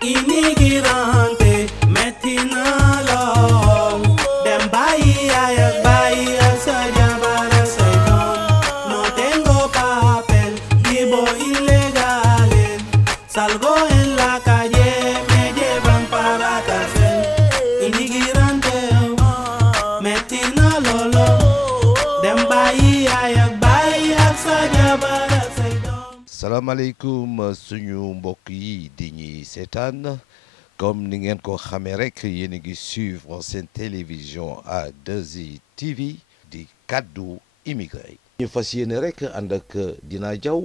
Inmigrante, metina lol. Dem bahía, bahía, se llama Seidon. No tengo papel, vivo ilegal. Salgo en la calle, me llevan para cárcel. Inmigrante, metina lol. Dem bahía, bahía, se llama Seidon. salaamaaleykum suñu mbokk yi di ñuy seetaan comme ni ngeen ko xamee rek yéen a ngi suivre seen télévision A2I TV di kaddu immigré. ñu fas yéene rek ànd ak Dina Diaw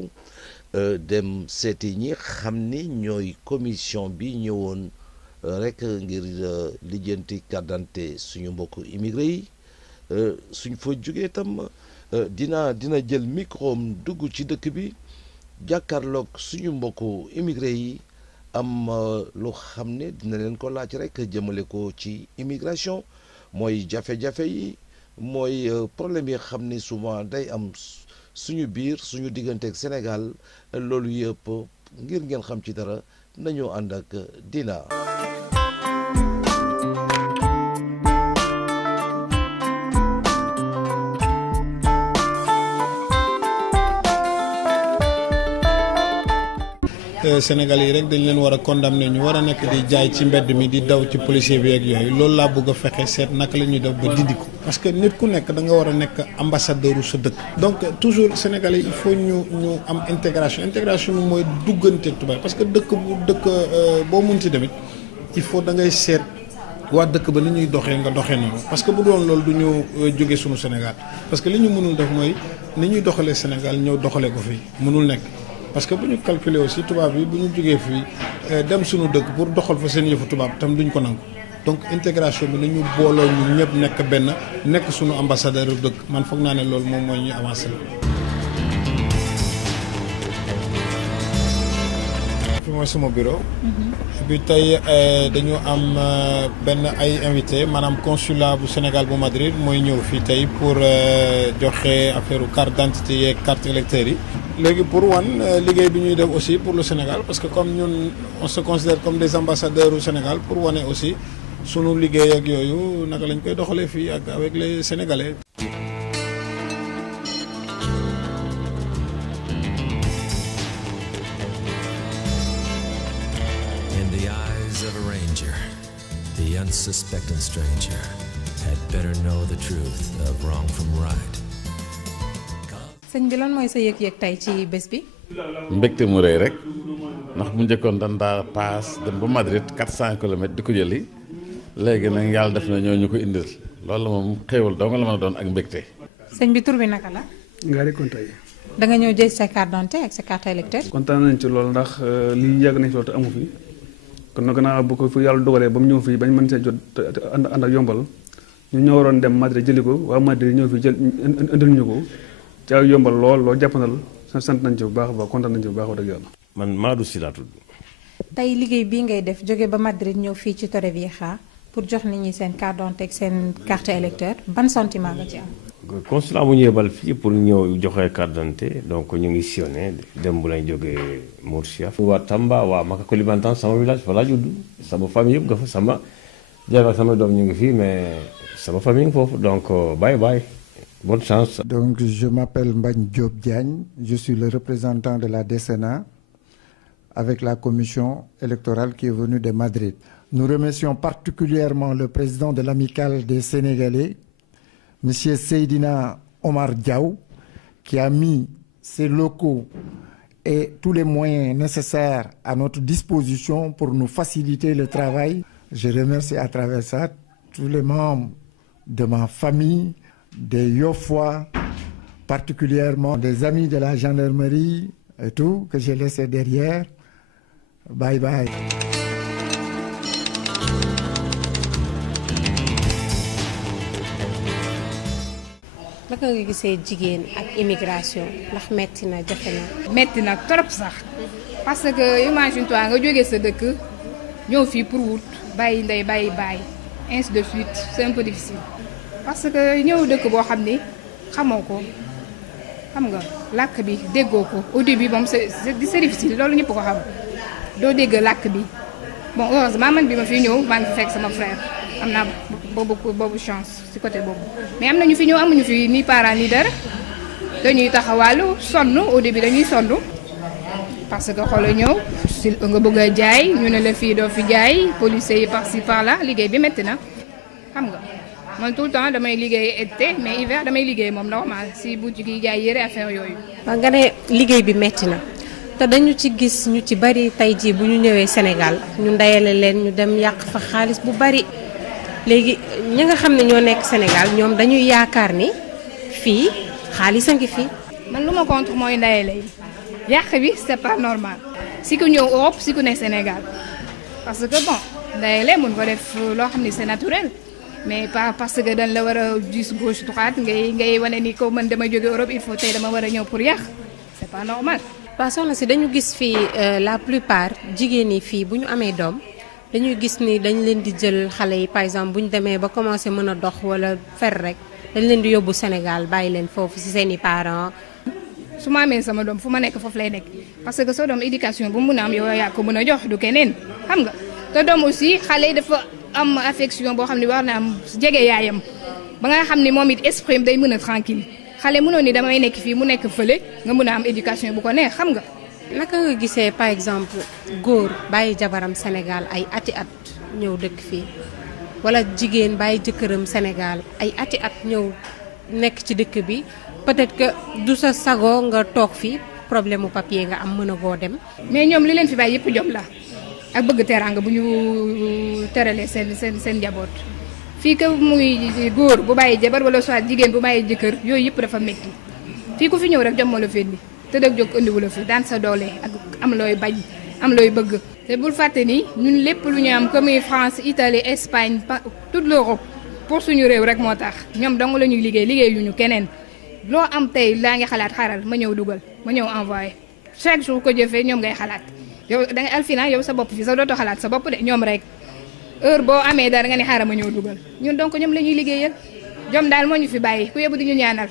dem seeti ñi xam ni ñooy commission bi ñëwoon rek ngir lijjanti carte d'identité suñu mbokk immigré yi suñ fa jógee tam dina jël micro am dugg ci dëkk bi. jàkkaarloog suñu mbokku immigré yi am lu xam ne dina leen ko laaj rek jëmale ko ci immigration mooy jafe-jafe yi mooy problème yi xam ni souvent day am suñu biir suñu diggante ak Sénégal loolu yëpp ngir ngeen xam ci dara nañu ànd ak Dina. Sénégal yi rek dañ leen war a condamner ñu war a nekk di jaay ci mbedd mi di daw ci policier bi ak yooyu loolu laa bëgg a fexe seet naka la ñuy def ba dindi ko parce que nit ku nekk da nga war a nekk ambassadeur u sa dëkk. donc toujours Sénégalais il faut ñu am intégration bi mooy duggante tubaab parce que dëkk boo munti tamit il faut da ngay seet waa dëkk ba ni ñuy doxee nga doxee noonu parce que bu doon loolu du ñu jóge suñu Sénégal parce que li ñu mënul def mooy ni ñuy doxalee Sénégal ñëw doxalee ko fii mënul nekk. parce que bu ñu calculer aussi tubaab yi bu ñu jógee fii dem suñu dëkk pour doxal fa seen yëfu tubaab tam duñ ko nangu donc intégration bi nañu booloo ñu ñëpp nekk benn nekk suñu ambassadeur dëkk man foog naa ne loolu moom mooy ñu avancé fi mooy sama bureau bi tey dañu am benn ay invité maanaam consulat bu Sénégal bu Madrid mooy ñëw fii tey pour joxe affaire carte d'identité yeeg carte électeur yi léegi pour wan liggéey bi ñuy def aussi pour le Sénégal parce que comme ñun on se considère comme des ambassadeurs au Sénégal pour wane aussi sunu liggéey ak yooyu naka lañ koy doxalee fii ak avec les Sénégalais. In the eyes of a ranger, the unsuspecting stranger had better know the truth of wrong from right. sëñ bi lan mooy sa yëg-yëg tey ci bés bi. mbégte mu rëy rek ndax bu njëkkoon dañ daa paas dem ba Madrid 400 kilomètres di ko jëli léegi nag yàlla def na ñoo ñu ko indil loolu moom xéewal dong la mën a doon ak mbégte. sëñ bi tur bi naka la. Ngari Kontaye. da nga ñëw jël sa carte d'identité ak sa carte électeur. kontaan nañ ci loolu ndax lii yàgg nañ ci loolu te amu fi kon nag naa bu ko fi yàlla dogalee ba mu ñëw fii bañ mën see jot ànd ak yombal ñu ñoo waroon dem Madrid jëli ko waa Madrid ñëw fi jël indil ñu ko. ca yombal lool jàppandal sant nañ ci bu baax a baax kontaan nañ ci bu baax wax dëgg yàlla. man Madou Sy laa tudd. tey liggéey bii ngay def jóge ba Madrid ñëw fii ci Torrevieja pour jox nit ñi seen carte d'identité ak seen carte électeur ban sentiment nga ci am. consulat bu ñu yebal fii pour ñëw joxe carte d'identité donc ñu ngi sillonné dem bu lañ jógee Murcia. waa Tamba waa Maka Koulibantang sama village fa laa judd sama famille yëpp nga fa sama jabar ak sama doom ñu ngi fii mais sama famille ngi foofu donc bye bye. Bonne chance. Donc, je m'appelle Mbagne Diop Diagne. Je suis le représentant de la DCNA avec la commission électorale qui est venue de Madrid. Nous remercions particulièrement le président de l'Amicale des Sénégalais, M. Seydina Omar Diaw, qui a mis ses locaux et tous les moyens nécessaires à notre disposition pour nous faciliter le travail. Je remercie à travers ça tous les membres de ma famille, des Yofois, particulièrement des amis de la gendarmerie et tout, que j'ai laissé derrière. Bye bye. naka nga gisee jigéen ak immigration ndax metti na jafe na. metti na trop sax parce que imagine toi nga jógee sa dëkk ñëw fii pour wut bàyyi ndey bàyyi bàyyi ainsi de suite c'est un peu difficile parce que ñëw dëkk boo xam ni xamoo ko xam nga làkk bi déggoo ko au début moom c'est difficile loolu ñëpp ko xam doo dégg làkk bi bon heureusement man bi ma fi ñëw maa ngi fi fekk sama frère am naa boobu chance ci côté boobu mais am na ñu fi ñëw amuñu fi ni parents ni dara dañuy taxawaalu sonn au début dañuy sonn parce que xoolal ñëw si nga bëgg a jaay ñu ne la fii doo fi jaay policiers yi par ci par là liggéey bi métti na xam nga man tout le temps damay liggéey été mais hiver damay liggéey moom normal si boutique yi jaay yére affaire yooyu. waaw nga ne liggéey bi métti na te dañu ci gis ñu ci bari tey jii bu ñu ñëwee Sénégal ñu ndeyale leen ñu dem yàq fa xaalis bu bari léegi ñi nga xam ne ñoo nekk Sénégal ñoom dañuy yaakaar ni fii xaalis a ngi fi. man lu ma contre mooy ndeyale yi yàq bi c'est pas normal si ku ñëw Europe si ku ne Sénégal parce que bon ndeyale mun ko def loo xam ne c'est naturel mais pas parce que dañ la war a gis gauche droite ngay wane ni ko man dama jóge Europe il faut tey dama war a ñëw pour yàq c'est pas normal. waaw soxna si dañu gis fii la plupart jigéen ñi fii bu ñu amee doom dañuy gis ni dañ leen di jël xale yi par exemple bu ñu demee ba commencé mën a dox wala fer rek dañ leen di yóbbu Sénégal bàyyi leen foofu ci seeni parents. su ma amee sama doom fu ma nekk foofu lay nekk parce que soo doom éducation bu mu mën a am yow yaa ko mën a jox du keneen xam nga te doom aussi xale yi dafa am affection boo xam ne war na am jege yaayam ba nga xam ne moom it esprit day mën a tranquille xale mënoon ni damay nekk fii mu nekk fële nga mën a am éducation bu ko neex xam nga. naka nga gisee par exemple góor bàyyi jabaram Sénégal ay ati at ñëw dëkk fii wala jigéen bàyyi jëkkëram Sénégal ay ati at ñëw nekk ci dëkk bi peut-être que du sa sago nga toog fii problème mu papier nga am mën a goo dem. mais ñoom li leen fi bàyyi yëpp jom la ak bëgg teraanga bu ñu teralee seen njaboot fii que muy góor bu bàyyi jabar wala soit jigéen bu bàyyi jëkkër yooyu yëpp dafa métti fii ku fi ñëw rek jom moo la fi indi te dëgg jóg indiwu la fi daan sa doole ak am looy bañ am looy bëgg. te bul fàtte ni ñun lépp lu ñu am comme France Italie Espagne toute l'Europe pour suñu réew rek moo tax ñoom dong la ñuy liggéey yu ñu keneen loo am tey laa ngi xalaat xaaral ma ñëw dugal ma ñëw envoyé chaque jour ko jëfee ñoom ngay xalaat yow da nga al final yow sa bopp fi sa dootoo xalaat sa bopp de ñoom rek heure boo amee dara nga ne xaaral ma ñëw dugal ñun donc ñoom la ñuy liggéeyal jom daal moo ñu fi bàyyi ku yóbbu di ñu ñaanal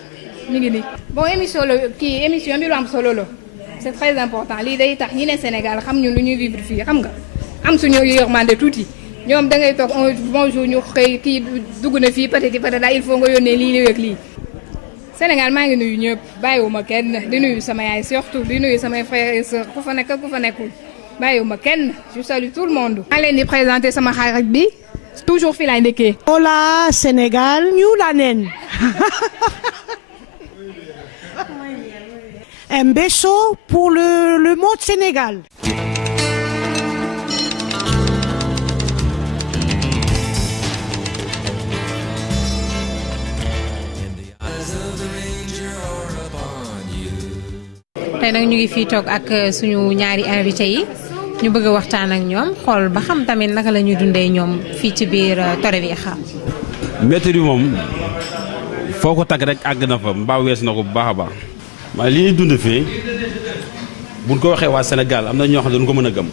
ñu ngi nii. bon émission bi lu am solo la c'est très important lii day tax ñi ne Sénégal xam ñun lu ñuy vivre fii xam nga am suñu yërmande tuuti ñoom da ngay toog un bonjour ñu xëy kii dugg na fii peut-être peut-être il faut nga yónnee lii ak lii. Sénégal maa ngi nuyu ñëpp bàyyiwuma kenn di nuyu sama yaay surtout di nuyu samay frères et sœurs ku fa nekk ku fa nekkul bàyyiwuma kenn je salue tout le monde. maa leen di présenter sama xarit bi toujours fii laay ndekkee. Hola Sénégal ñu la neen. Un beso pour le monde Sénégal. tey nag ñu ngi fii toog ak suñu ñaari invité yi ñu bëgg a waxtaan ak ñoom xool ba xam tamit naka la ñuy dundee ñoom fii ci biir Torrevieja. métti bi moom foo ko tag rek àgg na fa mbaa wees na ko bu baax a baax. waaye li ñuy dund fii buñ ko waxee waa Sénégal am na ñoo xam ne duñ ko mën a gëm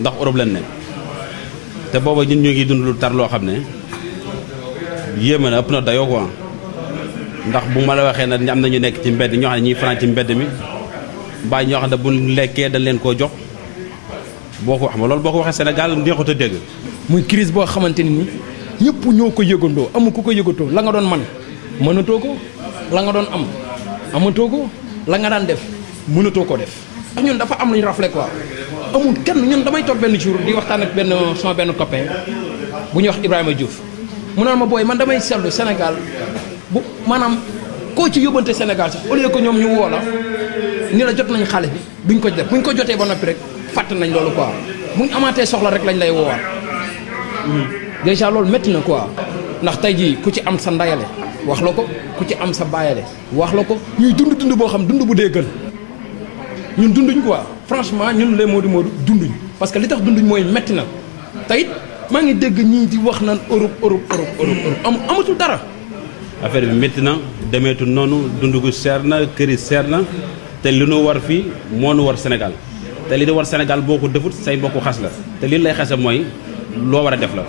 ndax Europe lañ ne te booba ñun ñu ngi dund lu tar loo xam ne yéeme na ëpp na dayoo quoi ndax bu ma la waxee ne am na ñu nekk ci mbedd ñoo xam ne ñuy fanaan ci mbedd mi. bàyyi ñoo xam ne bu lekkee dañ leen koo jox boo ko wax ma loolu boo ko waxee Sénégal neexut a dégg. muy crise boo xamante ni ñëpp ñoo ko yëgandoo amul ku ko yëgatoo la nga doon man mënatoo ko la nga doon am amatoo ko la nga daan def mënatoo ko def. ñun dafa am lu ñu raflé quoi amul kenn ñun damay toog benn jour di waxtaan ak sama benn copain bu ñuy wax Ibrahima Diouf mu naan ma booy man damay seetlu Sénégal bu maanaam koo ci yóbbante Sénégal sax au lieu que ñoom ñu woo la ni la jot nañu xaalis bi duñ ko def buñ ko jotee ba noppi rek fàtt nañ loolu quoi buñ amaatee soxla rek lañ lay woowaat déjà loolu métti na quoi ndax tey jii ku ci am sa ndayale wax la ko ku ci am sa baayale wax la ko ñuy dund boo xam dund bu dee gën ñun dunduñ quoi franchement ñun les Modou dunduñ parce que li tax dunduñ mooy métti na te it maa ngi dégg ñii di wax naan Europe amatul dara. affaire bi métti na demeetul noonu dund gu seer na kër yi seer na. te li nu war fii moo nu war Sénégal te li nu war Sénégal boo ko defut say mbokku xas la te li lay xase mooy loo war a def la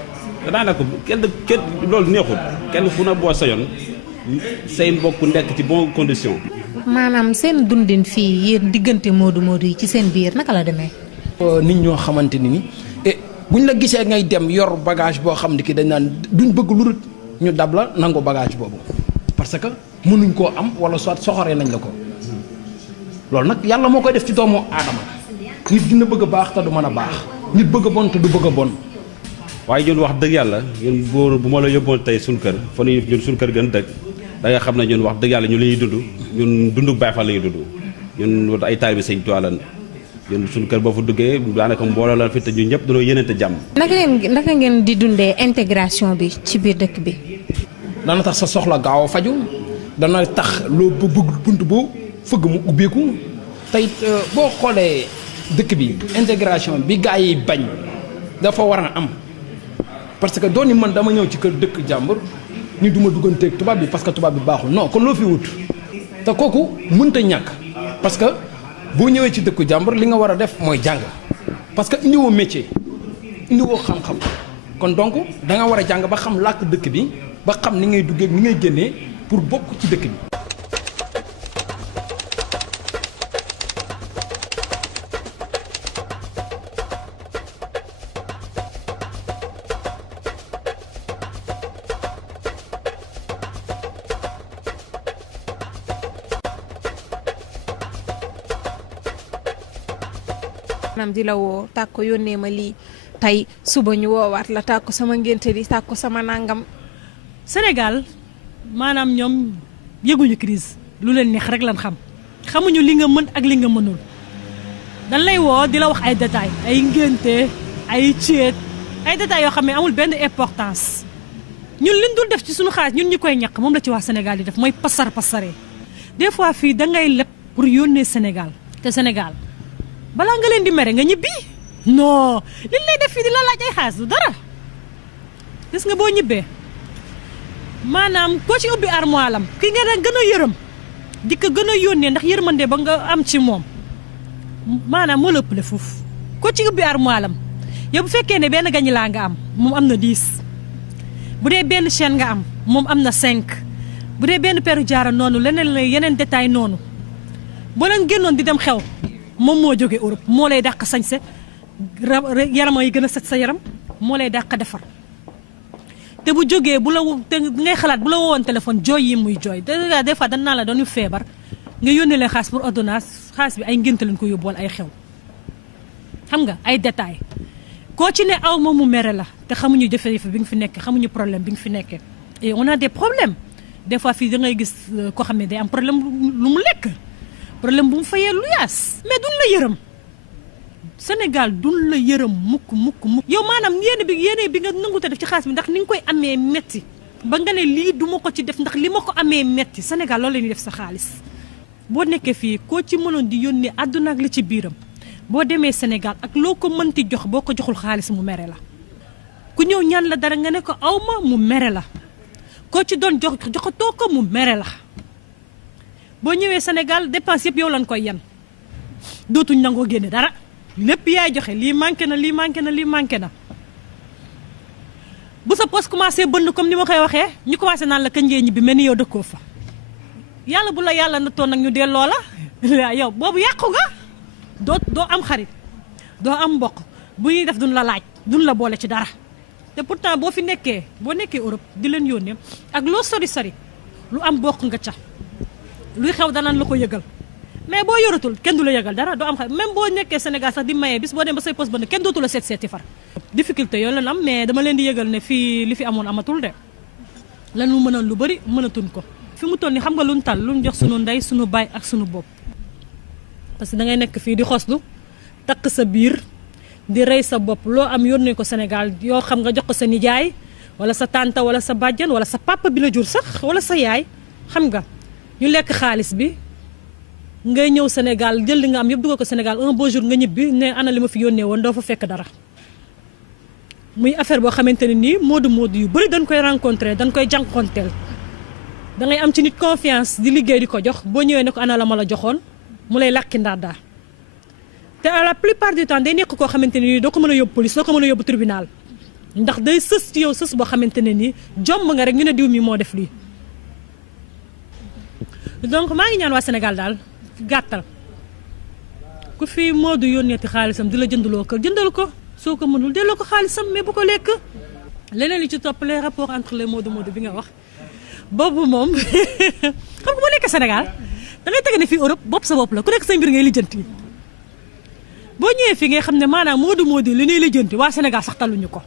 daanaka kenn loolu neexul kenn fu na boo sayoon say mbokk nekk ci bonne condition. maanaam seen dundin fii yéen diggante Modou yi ci seen biir naka la demee. nit ñoo xamante ni buñ la gisee ngay dem yor bagage boo xam ne ki dañ naan duñ bëgg lu dul ñu dab la nangu bagage boobu parce que mënuñ koo am wala soit soxoree nañ la ko loolu nag yàlla moo koy def ci doomu aadama nit dina bëgg a baax te du mën a baax nit bëgg a bon te du bëgg a bon. waaye ñun wax dëgg yàlla ñun bu ma la yóbboon tey suñu kër fa ñun suñu kër gën dëkk da nga xam ne ñun wax dëgg yàlla ñu li ñuy dund ñun dundu Baay Faal la ñuy dund ñun ay taalibe Sëñ Tuubaa lañ ñun suñu kër boo fa duggee daanaka mbooloo la fi te ñun ñëpp dañoo yéeneente jàmm. naka ngeen di dundee intégration bi ci biir dëkk bi. dana tax sa soxla gaaw a faju dana tax loo bëgg bunt boo fëgg mu ubbeeku tey boo xoolee dëkk bi intégration bi gaa yi bañ dafa war a am parce que dooni man dama ñëw ci kër dëkk jàmbur ni duma dugganteeg tubaab bi parce que tubaab bi baaxul non kon loo fi wut te kooku mënta ñàkk parce que boo ñëwee ci dëkku jàmbur li nga war a def mooy jàng parce que indiwoo métier indiwoo xam-xam kon donc da nga war a jàng ba xam làkk dëkk bi ba xam ni ngay duggee ni ngay génnee pour bokk ci dëkk bi. maanaam di la woo tàkk ko yónnee ma lii tey suba ñu woowaat la tàkk ko sama ngénte di tàkk ko sama nangam. Sénégal maanaam ñoom yëguñu crise lu leen neex rek lan xam xamuñu li nga mën ak li nga mënul dañ lay woo di la wax ay détails ay ngénte ay céet ay détails yoo xam ne amul benn importance ñun liñ dul def ci suñu xaalis ñun ñi koy ñàkk moom la ci waa Sénégal di def mooy pasaree des fois fii da ngay leb pour yónnee Sénégal te Sénégal balaa nga leen di mere nga ñibbi non liñ lay def fii di la laaj ay xaalis du dara gis nga boo ñibbee maanaam koo ci ubbi armoire lam ki nga gën a yërëm di ko gën a yónnee ndax yërmande ba nga am ci moom maanaam moo la ëppale foofu koo ci ubbi armoire lam yow bu fekkee ne benn gañi laa nga am moom am na 10 bu dee benn chaîne nga am moom am na 5 bu dee benn peru jaara noonu leneen la yeneen détail noonu boo leen génnoon di dem xew moom moo jógee Europe moo lay dàq sañse yaram yi gën a set sa yaram moo lay dàq defar te bu jógee bu la te ngay xalaat bu la woowoon téléphone jooy yi muy jooy des fois dañ naa la dañu feebar nga yónnee leen xaalis pour ordonnance xaalis bi ay ngénte lañ ko yóbbuwal ay xew xam nga ay détails koo ci ne aw ma mu mere la te xamuñu jafe-jafe bi nga fi nekk xamuñu problème bi nga fi nekkee et on a des problèmes des fois fii da ngay gis koo xam ne day am problème lu mu lekk problème bu mu fayee lu yaas mais duñ la yërëm Sénégal duñ la yërëm mukk yow maanaam yéene bi nga nangu te def ci xaalis bi ndax ni nga koy amee metti ba nga ne lii du ma ko ci def ndax li ma ko amee metti Sénégal loolu la ñuy def sa xaalis boo nekkee fii koo ci mënoon di yónnee àdduna ak li ci biiram boo demee Sénégal ak loo ko mënti jox boo ko joxul xaalis mu mere la ku ñëw ñaan la dara nga ne ko awma mu mere la koo ci doon joxatoo ko mu mere la boo ñëwee Sénégal dépense yëpp yow lañ koy yan dootuñ nangoo génne dara lépp yaay joxe lii manqué na bu sa poste commencé bënn comme ni ma koy waxee ñu commencé naan la kañ ngee ñibbi mel ni yow dëkkoo fa yàlla bu la yàlla na toon nag ñu delloo la yow boobu yàqu nga doo am xarit doo am mbokk bu ñuy def duñ la laaj duñ la boole ci dara te pourtant boo nekkee Europe di leen yónnee ak loo sori lu am bokk nga ca luy xew danaan la ko yëgal mais boo yoratul kenn du la yëgal dara doo am xarit même boo nekkee Sénégal sax di maye bis boo dem ba say poste bënn kenn dootu la seeti far difficulté yooyu lan am mais dama leen di yëgal ne fii li fi amoon amatul de lan mu mënoon lu bari mënatuñ ko fi mu toll ni xam nga luñ tal luñ jox sunu ndey sunu baay ak sunu bopp parce que da ngay nekk fii di xoslu takk sa biir di rey sa bopp loo am yónnee ko Sénégal yoo xam nga jox ko sa nijaay wala sa tante wala sa bàjjan wala sa papa bi la jur sax wala sa yaay xam nga ñu lekk xaalis bi ngay ñëw Sénégal jël li nga am yëpp dugal ko Sénégal un beau jour nga ñibbi ne ana li ma fi yónnee woon doo fa fekk dara muy affaire boo xamante ne nii moodu yu bëri dañ koy rencontré dañ koy jànkonteel da ngay am ci nit confiance di liggéey di ko jox boo ñëwee ne ko ana la ma la joxoon mu lay làkki ndaadaa te à la plupart du temps day nekk koo xamante ne nii doo ko mën a yóbbu police doo ko mën a yóbbu tribunal ndax day sës ci yow sës boo xamante ne nii jomb nga rek ñu ne diw mi moo def lii donc maa ngi ñaan waa Sénégal daal gàttal ku fi Modou yónneeti xaalisam di la jëndaloo kër jëndal ko soo ko mënul delloo ko xaalisam mais bu ko lekk. leneen li ci topp les rapports entre les Modou Modou bi nga wax boobu moom xam nga boo nekkee Sénégal da ngay tege ne fii Europe bopp sa bopp la ku nekk sa mbir ngay lijjanti boo ñëwee fii ngay xam ne maanaam Modou Modou li ñuy lijjanti waa Sénégal sax taluñu ko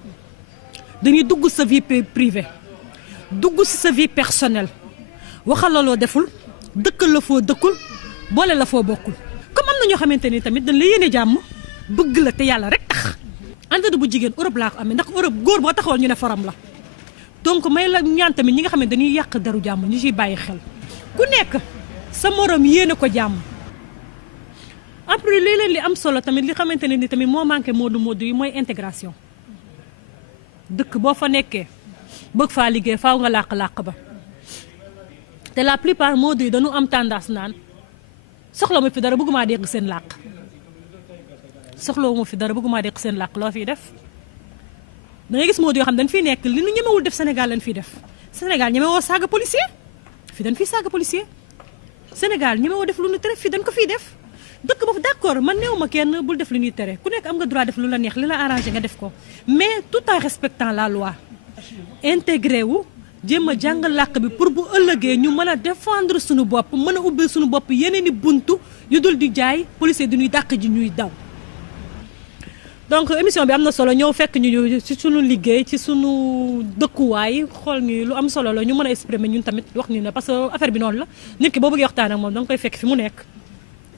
dañuy dugg sa vie privée dugg si sa vie personnelle waxal la loo deful dëkkal la foo dëkkul boole la foo bokkul comme am na ñoo xamante ni tamit dañ la yéene jàmm bëgg la te yàlla rek tax. ànd bu jigéen Europe laa ko amee ndax Europe góor boo taxawal ñu ne forom la donc may la ñaan tamit ñi nga xam ne dañuy yàq deru jàmm ñu ciy bàyyi xel ku nekk sa morom yéene ko jàmm. après léeg-léeg li am solo tamit li xamante ne ni tamit moo manqué Modou Modou yi mooy intégration dëkk boo fa nekkee bëgg faa liggéey faaw nga làq-làq ba te la plupart Modou yi dañu am tendance naan soxla ma fi dara bëgguma dégg seen làq. soxlawu ma fi dara bëgguma dégg seen làkk loo fiy def da ngay gis Modou yoo xam dañ fiy nekk li nu ñemewul def Sénégal lañ fiy def Sénégal ñemewoo saaga policier fii dañ fiy saaga policier Sénégal ñemewoo def lu ñu tere fii dañ ko fiy def dëkk boobu d'accord man néew ma kenn bul def lu ñuy tere ku nekk am nga droit def lu la neex li la arrangé nga def ko mais tout en respectant la loi intégré wu jéem a jàngal làkk bi pour bu ëllëgee ñu mën a défendre suñu bopp mën a ubbi suñu bopp yeneen i buntu yu dul di jaay policier di ñuy dàq ji ñuy daw. donc émission bi am na solo ñëw fekk ñu ci sunu liggéey ci sunu dëkkuwaay xool ni lu am solo la ñu mën a exprimer ñun tamit wax ni ne parce que affaire bi noonu la nit ki boo bëggee waxtaan ak moom da nga koy fekk fi mu nekk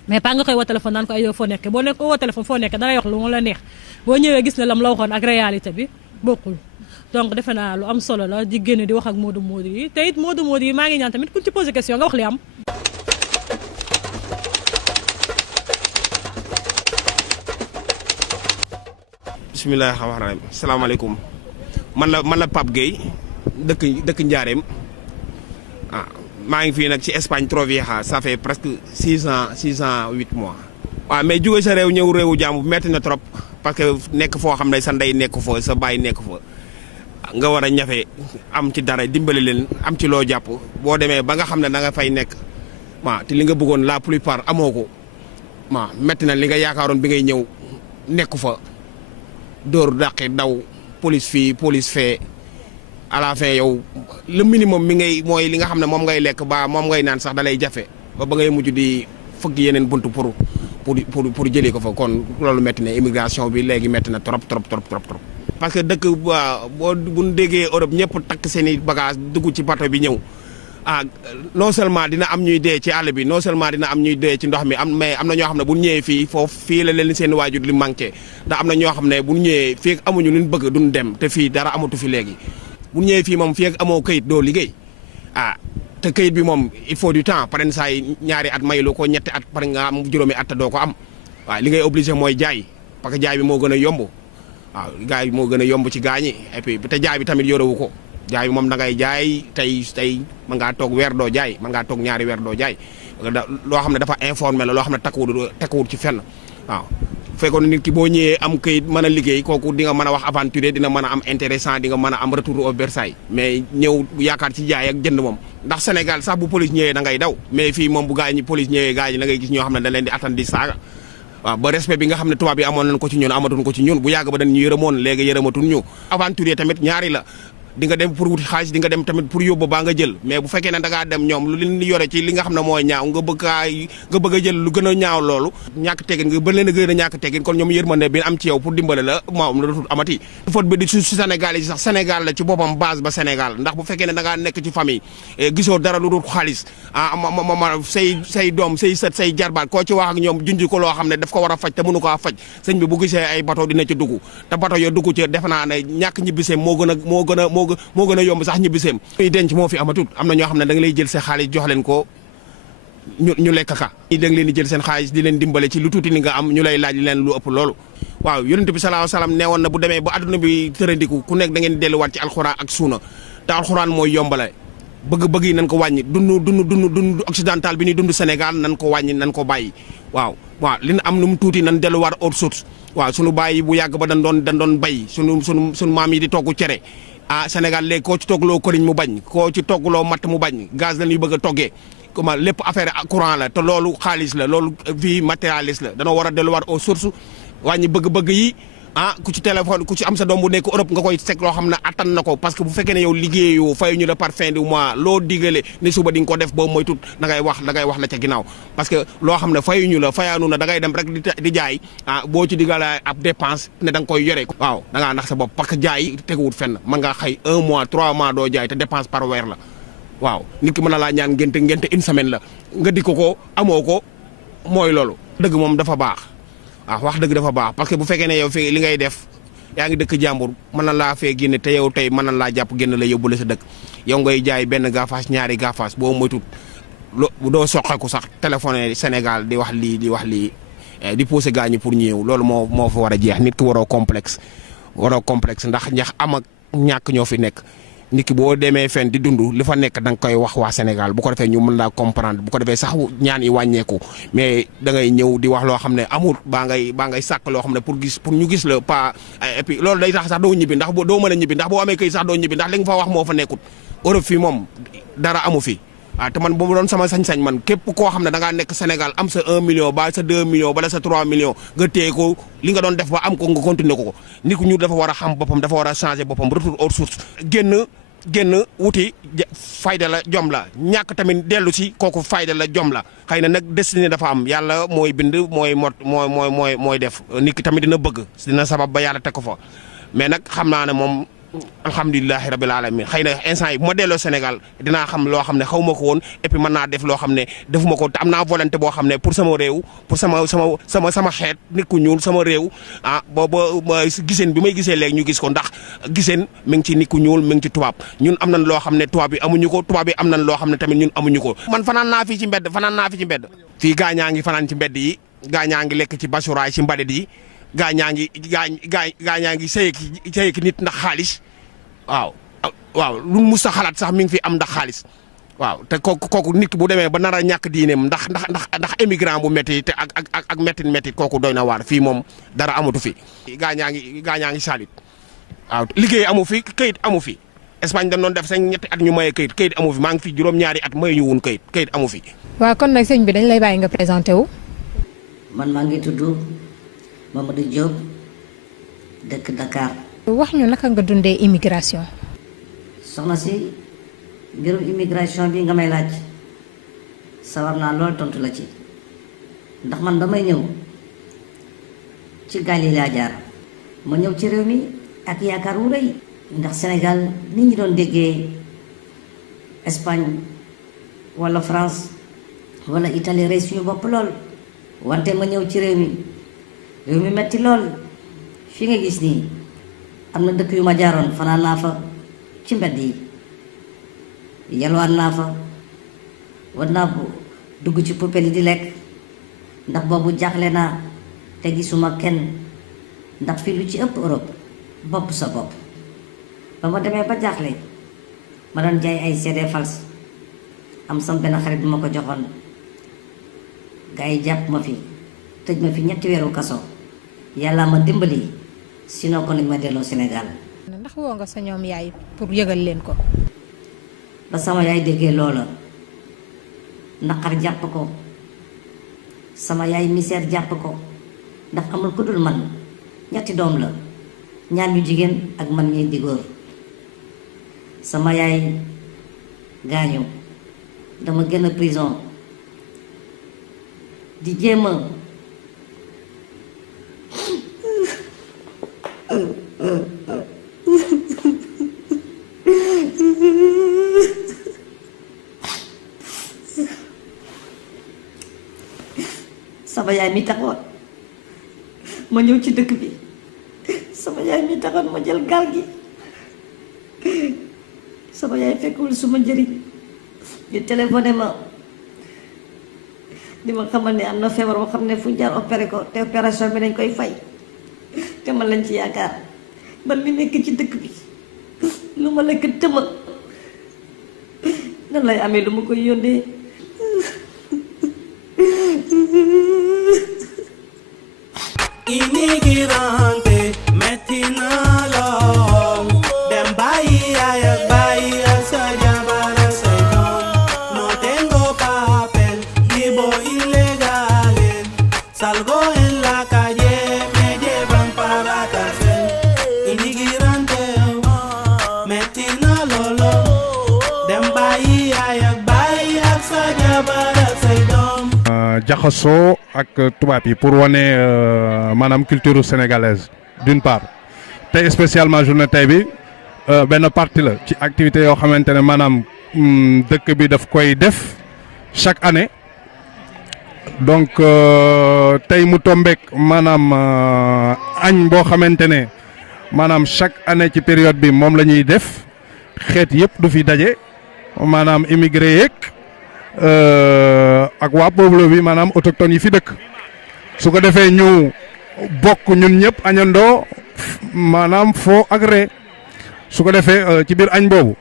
mais pas nga koy woo téléphone naan ko ay yow foo nekk boo nekk woo téléphone foo nekk dana wax lu mu la neex boo ñëwee gis ne lam la waxoon ak réalité bi bokkul donc defe naa lu am solo la di génn di wax ak Modou Modou yi te it Modou Modou yi maa ngi ñaan tamit ku ci posé question nga wax li am. bismillahi rahmaani rahim salaamaaleykum man la Pape Gueye dëkk Njaareem ah maa ngi fii nag ci Espagne Torrevieja ça fait presque 6 ans 8 mois. waaw mais jóge sa réew ñëw réewu jàmm metti na trop parce que nekk foo xam ne sa ndey nekk fa sa baay nekk fa nga war a ñafe am ci dara dimbali leen am ci loo jàpp boo demee ba nga xam ne da nga fay nekk waaw te li nga bëggoon la plupart amoo ko waaw metti na li nga yaakaaroon bi ngay ñëw nekku fa. dóor dàqi daw police fii police fee à la fin yow le minimum mi ngay mooy li nga xam ne moom ngay lekk ba moom ngay naan sax dalay jafe ba ngay mujj di fëgg yeneen buntu pour jëlee ko fa kon loolu métti na immigration bi léegi métti na trop. parce que dëkk boo bu ñu déggee Europe ñëpp takk seen i bagage dugg ci bateau bi ñëw ah non seulement dina am ñuy dee ci àll bi non seulement dina am ñuy dee ci ndox mi mais am na ñoo xam ne bu ñu ñëwee fii foofu fii la leen seen waajur li manqué ndax am na ñoo xam ne bu ñu ñëwee fii ak amuñu luñ bëgg duñ dem te fii dara amatu fi léegi bu ñu ñëwee fii moom fii ak amoo këyit doo liggéey ah te këyit bi moom il faut du temps paren saa yi ñaari at maylu ko ñetti at pare nga am juróomi at te doo ko am waaw li ngay obligé mooy jaay parce que jaay bi moo gën a yomb waaw jaay bi moo gën a yomb ci gaañi et puis te jaay bi tamit yorewu ko jaay bi moom da ngay jaay tey mën ngaa toog weer doo jaay mën ngaa toog ñaari weer doo jaay loo xam ne dafa informel la loo xam ne takkuwul ci fenn waaw fekkoon nit ki boo ñëwee am këyit mën a liggéey kooku di nga mën a wax aventuré dina mën a am intéressant di nga mën a am retour au Versailles mais ñëw yaakaar ci jaay ak jënd moom ndax Sénégal sax bu police ñëwee da ngay daw mais fii moom bu gaañi police ñëwee gaañi da ngay gis ñoo xam ne da leen di attan di saaga waaw ba respect bi nga xam ne tubaab bi amoon nañ ko ci ñun amatuñ ko ci ñun bu yàgg ba dañ ñu yërëmoon léegi yërëmatuñ ñu aventurier tamit ñaari la di nga dem pour wuti xaalis di nga dem tamit pour yóbbu baa nga jël mais bu fekkee ne da ngaa dem ñoom lu leen yore ci li nga xam ne mooy ñaaw nga bëgg a jël lu gën a ñaaw loolu ñàkk teggin nga ba leen a gën a ñàkk teggin kon ñoom yërmande bi am ci yow pour dimbale la moom la dootul amati faute bi di su Sénégal yi sax Sénégal la ci boppam base ba Sénégal ndax bu fekkee ne da ngaa nekk ci famille gisoo dara lu dul xaalis say doom say sët say jarbaat koo ci wax ak ñoom junj ko loo xam ne daf ko war a faj te mënu ko faj sëñ bi bu gisee ay bateau dina ci dugg te bateau yo dugg ci defe naa ne ñàkk ñibbisee moo gën a yomb sax ñibbiseem ñuy denc moo fi amatut am na ñoo xam ne da nga lay jël seen xaalis jox leen ko ñu lekk ka ñi da nga leen di jël seen xaalis di leen dimbale ci lu tuuti ni nga am ñu lay laaj leen lu ëpp loolu waaw yonent bi sallallahu alayhi wasallam nee woon na bu demee ba adduna bi tërandiku ku nekk da ngeen delluwaat ci alxuraan ak suuna te alxuraan mooy yombale bëgg-bëgg yi nañ ko wàññi dund occidental bi ni dund Sénégal nañ ko wàññi nañ ko bàyyi waaw li na am nu mu tuuti nañ delluwaat autre chose waaw sunu bàyyi bu yàgg ba dañ doon bay sunu maam yi di togg cere Sénégal léegi koo ci toggloo këriñ mu bañ koo ci toggloo matt mu bañ gaz la ñuy bëgg a toggee comment lépp affaire courant la te loolu xaalis la loolu vie matérialiste la danoo war a delluwaat aux sources wàññi bëgg-bëgg yi ah ku ci téléphone ku ci am sa doom bu nekk Europe nga koy teg loo xam ne attan na ko parce que bu fekkee ne yow liggéeyoo fayuñu la par fin du mois loo digale ne suba di nga ko def boobu moytut da ngay wax la ca ginnaaw parce que loo xam ne fayuñu la fayaanu na da ngay dem rek di jaay ah boo ci digale ab dépense ne da nga koy yore waaw da ngaa nax sa bopp parce que jaay teguwut fenn mën ngaa xëy 1 mois 3 mois doo jaay te dépense par weer la waaw nit ki mën na laa ñaan ngente une semaine la nga di ko amoo ko mooy loolu dëgg moom dafa baax waaw wax dëgg dafa baax parce que bu fekkee ne yow fii li ngay def yaa ngi dëkk jàmbur mën na laa fee génne te yow tey mën na laa jàpp génn la yóbbu la sa dëkk yow ngay jaay benn gaafaas ñaari gaafaas boo moytut doo soqeeku sax téléphoné Sénégal di wax lii di pousser gaañu pour ñëw loolu moo fa war a jeex nit ki waroo complexe ndax am ak ñàkk ñoo fi nekk nit ki boo demee fenn di dund li fa nekk da nga koy wax waa Sénégal bu ko defee ñu mën laa comprendre bu ko defee sax ñaan yi wàññeeku mais da ngay ñëw di wax loo xam ne amul baa ngay sàkk loo xam ne pour ñu gis la pas et puis loolu day tax sax doo ñibbi ndax doo mën a ñibbi ndax boo amee këy sax doo ñibbi ndax li nga fa wax moo fa nekkut Europe fii moom dara amu fi te man bu mu doon sama sañ-sañ man képp koo xam ne da ngaa nekk Sénégal am sa 1 million ba sa 2 millions bala sa 3 millions nga téye ko li nga doon def ba am ko nga continuer ko nit ku ñu dafa war a xam boppam dafa war a changer boppam retour aux sources génn wuti fayda la jom la ñàkk tamit dellu si kooku fayda la jom la xëy na nag destiné dafa am yàlla mooy bind mooy def nit ki tamit dina bëgg dina sabab ba yàlla teg ko fa mais nag xam naa ne moom alhamdulilahi rabil alamin xëy na instant yi bu ma delloo Sénégal dinaa xam loo xam ne xaw ma ko woon et puis mën naa def loo xam ne defuma ko te am naa volonté boo xam ne pour sama réew pour sama xeet nit ku ñuul sama réew ah booba giseen bi may gisee léegi ñu gis ko ndax giseen mi ngi ci nit ku ñuul mi ngi ci tubaab ñun am nañ loo xam ne tubaab bi amuñu ko tubaab bi am nañ loo xam ne tamit ñun amuñu ko man fanaan naa fi ci mbedd fii gaañaa ngi fanaan ci mbedd yi gaañaa ngi lekk ci basuraay ci mbadet yi gaañaa ngi sëy ki nit ndax xaalis waaw lu mu sa xalaat sax mi ngi fi am ndax xaalis waaw te kooku nit ki bu demee ba nar a ñàkk diineem ndax émigrant bu métti te ak métti kooku doy na waar fii moom dara amatu fi. gaañaa ngi saalit waaw liggéey amu fi këyit amu fi Espagne dañ doon def 5 ñetti at ñu maye këyit amu fi maa ngi fi juróom-ñaari at maye ñu woon këyit amu fi. waaw kon nag sëñ bi dañ lay bàyyi nga présenté wu. man maa ngi tudd Mamadou Diop dëkk Dakar. wax ñu naka nga dundee immigration. soxna si mbirum immigration bi nga may laaj sawar naa lool tontu la ci ndax man damay ñëw ci gaal yi laa jaar ma ñëw ci réew mi ak yaakaar wu rëy ndax Sénégal nit ñi doon déggee Espagne wala France wala Italie rey suñu bopp lool wante ma ñëw ci réew mi metti lool fi nga gis nii am na dëkk yu ma jaaroon fanaan naa fa ci mbedd yi yalwaan naa fa war naa dugg ci poubelle yi di lekk ndax boobu jaaxle naa te gisuma kenn ndax fii lu ci ëpp Europe bopp sa bopp ba ma demee ba jaaxle ma doon jaay ay CD fals am sam benn xarit bu ma ko joxoon gaa yi jàpp ma fi tëj ma fi 3 weeru kaso yàlla ma dimbali sinon ko nañ ma delloo Sénégal. ndax woo nga sa ñoom yaay pour yëgal leen ko. ba sama yaay déggee loola naqar jàpp ko sama yaay misère jàpp ko ndax amul ku dul man 3 doom la 2 ñu jigéen ak man ñi di góor sama yaay gaañu dama génn prison di jéem a sama yaay mi taxoon ma ñëw ci dëkk bi sama yaay mi taxoon ma jël gaal gi sama yaay fekkul suma njëriñ di téléphoné ma di ma xamal ne am na feebar boo xam ne fu jaar opéré ko te opération bi dañ koy fay te man lañ ci yaakaar man mi nekk ci dëkk bi lu ma lekk tëma nan lay amee lu ma koy yónnee Inmigrante metti na lool dem bàyyi yaay ak bàyyi ak sa jabar ak say doom no tengo papel vivo ilegal salgo en la calle me llevan para acá jaxasoo ak tubaab yi pour wane maanaam culture sénégalaise d'une part tey spécialement journée tey bi benn partie la ci activité yoo xamante ne maanaam dëkk bi daf koy def chaque année donc tey mu tombeek maanaam añ boo xamante ne maanaam chaque année ci période bi moom la ñuy def xeet yëpp du fi daje maanaam immigré yeeg ak waa pueblo bi maanaam autochtone yi fi dëkk su ko defee ñu bokk ñun ñëpp añandoo maanaam foo ak ree su ko defee ci biir añ boobu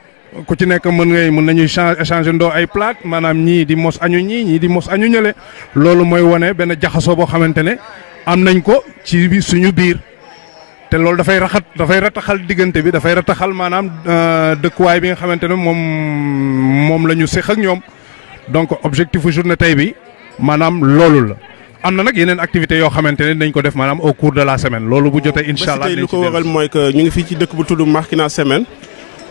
ku ci nekk mën nañuy échanger ndoo ay plate maanaam ñii di mos añu ñii di mos añu ñële loolu mooy wane benn jaxasoo boo xamante ne am nañ ko ci suñu biir te loolu dafay rataxal diggante bi dafay rataxal maanaam dëkkuwaay bi nga xamante ne moom la ñu séq ak ñoom donc objectif journée tey bi maanaam loolu la. am na nag yeneen activités yoo xamante ne dañ ko def maanaam au cours de la semaine loolu bu jotee incha allah. lu ko waral mooy que ñu ngi fii ci dëkk bu tudd Marquina Semaine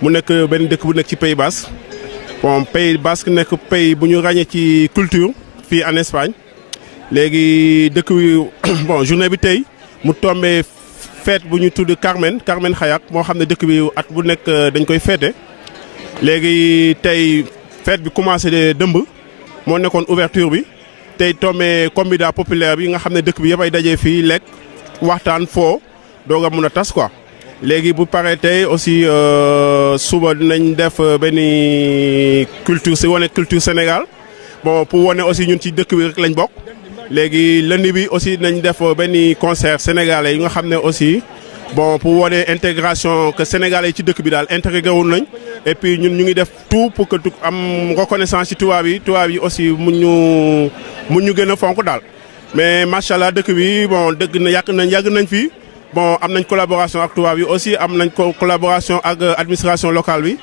mu nekk benn dëkk bu nekk ci Pays Basque bon Pays Basque nekk pays bu ñu ràññee ci culture fii en Espagne léegi dëkk bi bon journée bi tey mu tombé fête bu ñu tudd Carmen Xayak moo xam ne dëkk bi at bu nekk dañ koy féete léegi tey fête bi commencé dëmb moo nekkoon ouverture bi. tey tombé comida populaire bi nga xam ne dëkk bi yëpp ay dajee fii lekk waxtaan foo doog a mun a tas quoi léegi bu paree tey aussi suba dinañ def benn culture si wane culture Sénégal bon pour wane aussi ñun ci dëkk bi rek lañ bokk léegi lundi bi aussi dinañ def benn concert sénégalais yi nga xam ne aussi bon pour wane intégration que sénégalais yi ci dëkk bi daal intégré wul nañ et puis ñun ñu ngi def tout pour que am reconnaissance ci tubaab yi aussi mun ñu gën a fonk daal mais macha allah dëkk bi bon dëgg na yàgg nañ fi bon am nañ collaboration ak tubaab yi aussi am nañ collaboration ak administration locale bi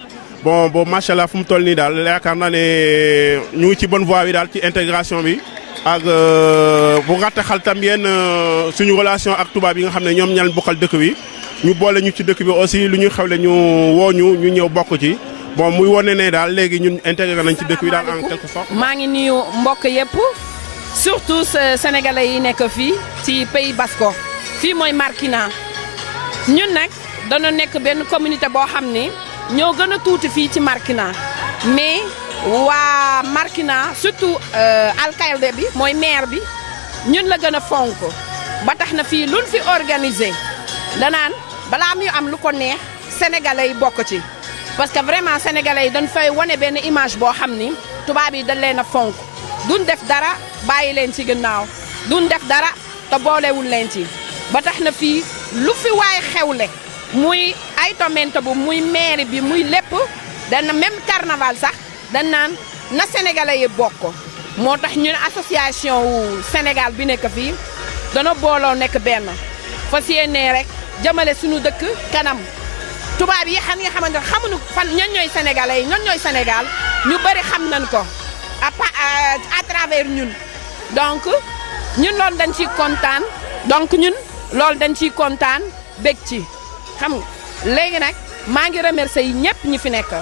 bon macha allah fu mu toll nii daal yaakaar naa ne ñu ngi ci bonne voie bi daal ci intégration bi ak bu rattaxal tam yenn suñu relation ak tubaab yi nga xam ne ñoom ñaan bokkal dëkk bi ñu boole ñu ci dëkk bi aussi lu ñu xewle ñu woo ñu ñëw bokk ci bon muy wane ne daal léegi ñun intégré nañ ci dëkk bi daal en quelque sorte. maa ngi nuyu mbokk yëpp surtout sénégalais yi nekk fii ci Pays Basque fii mooy Marquina ñun nag dañoo nekk benn communauté boo xam ne ñoo gën a tuuti fii ci Marquina mais waa Marquina surtout alcalde bi mooy maire bi ñun la gën a fonk ba tax na fii luñ fi organisé danaan balaa muy am lu ko neex sénégalais yi bokk ci parce que vraiment sénégalais yi dañ fay wane benn image boo xam ni tubaab yi dañ leen a fonk duñ def dara bàyyi leen ci gannaaw duñ def dara te boolewul leen ci ba tax na fii lu fi waay xewle muy ay tommente bu muy maire bi muy lépp dana même carnaval sax dañ naan na sénégalais yi bokk moo tax ñun association wu Sénégal bi nekk fii dana booloo nekk benn fas yéene rek jëmale suñu dëkk kanam tubaab yi xam nga xamante ne xamuñu fan ñan ñooy sénégalais yi ñan ñooy Sénégal ñu bëri xam nañ ko à travers ñun donc ñun loolu dañ ciy kontaan donc ñun loolu dañ ciy kontaan bég ci xam nga léegi nag maa ngi remercier yi ñëpp ñi fi nekk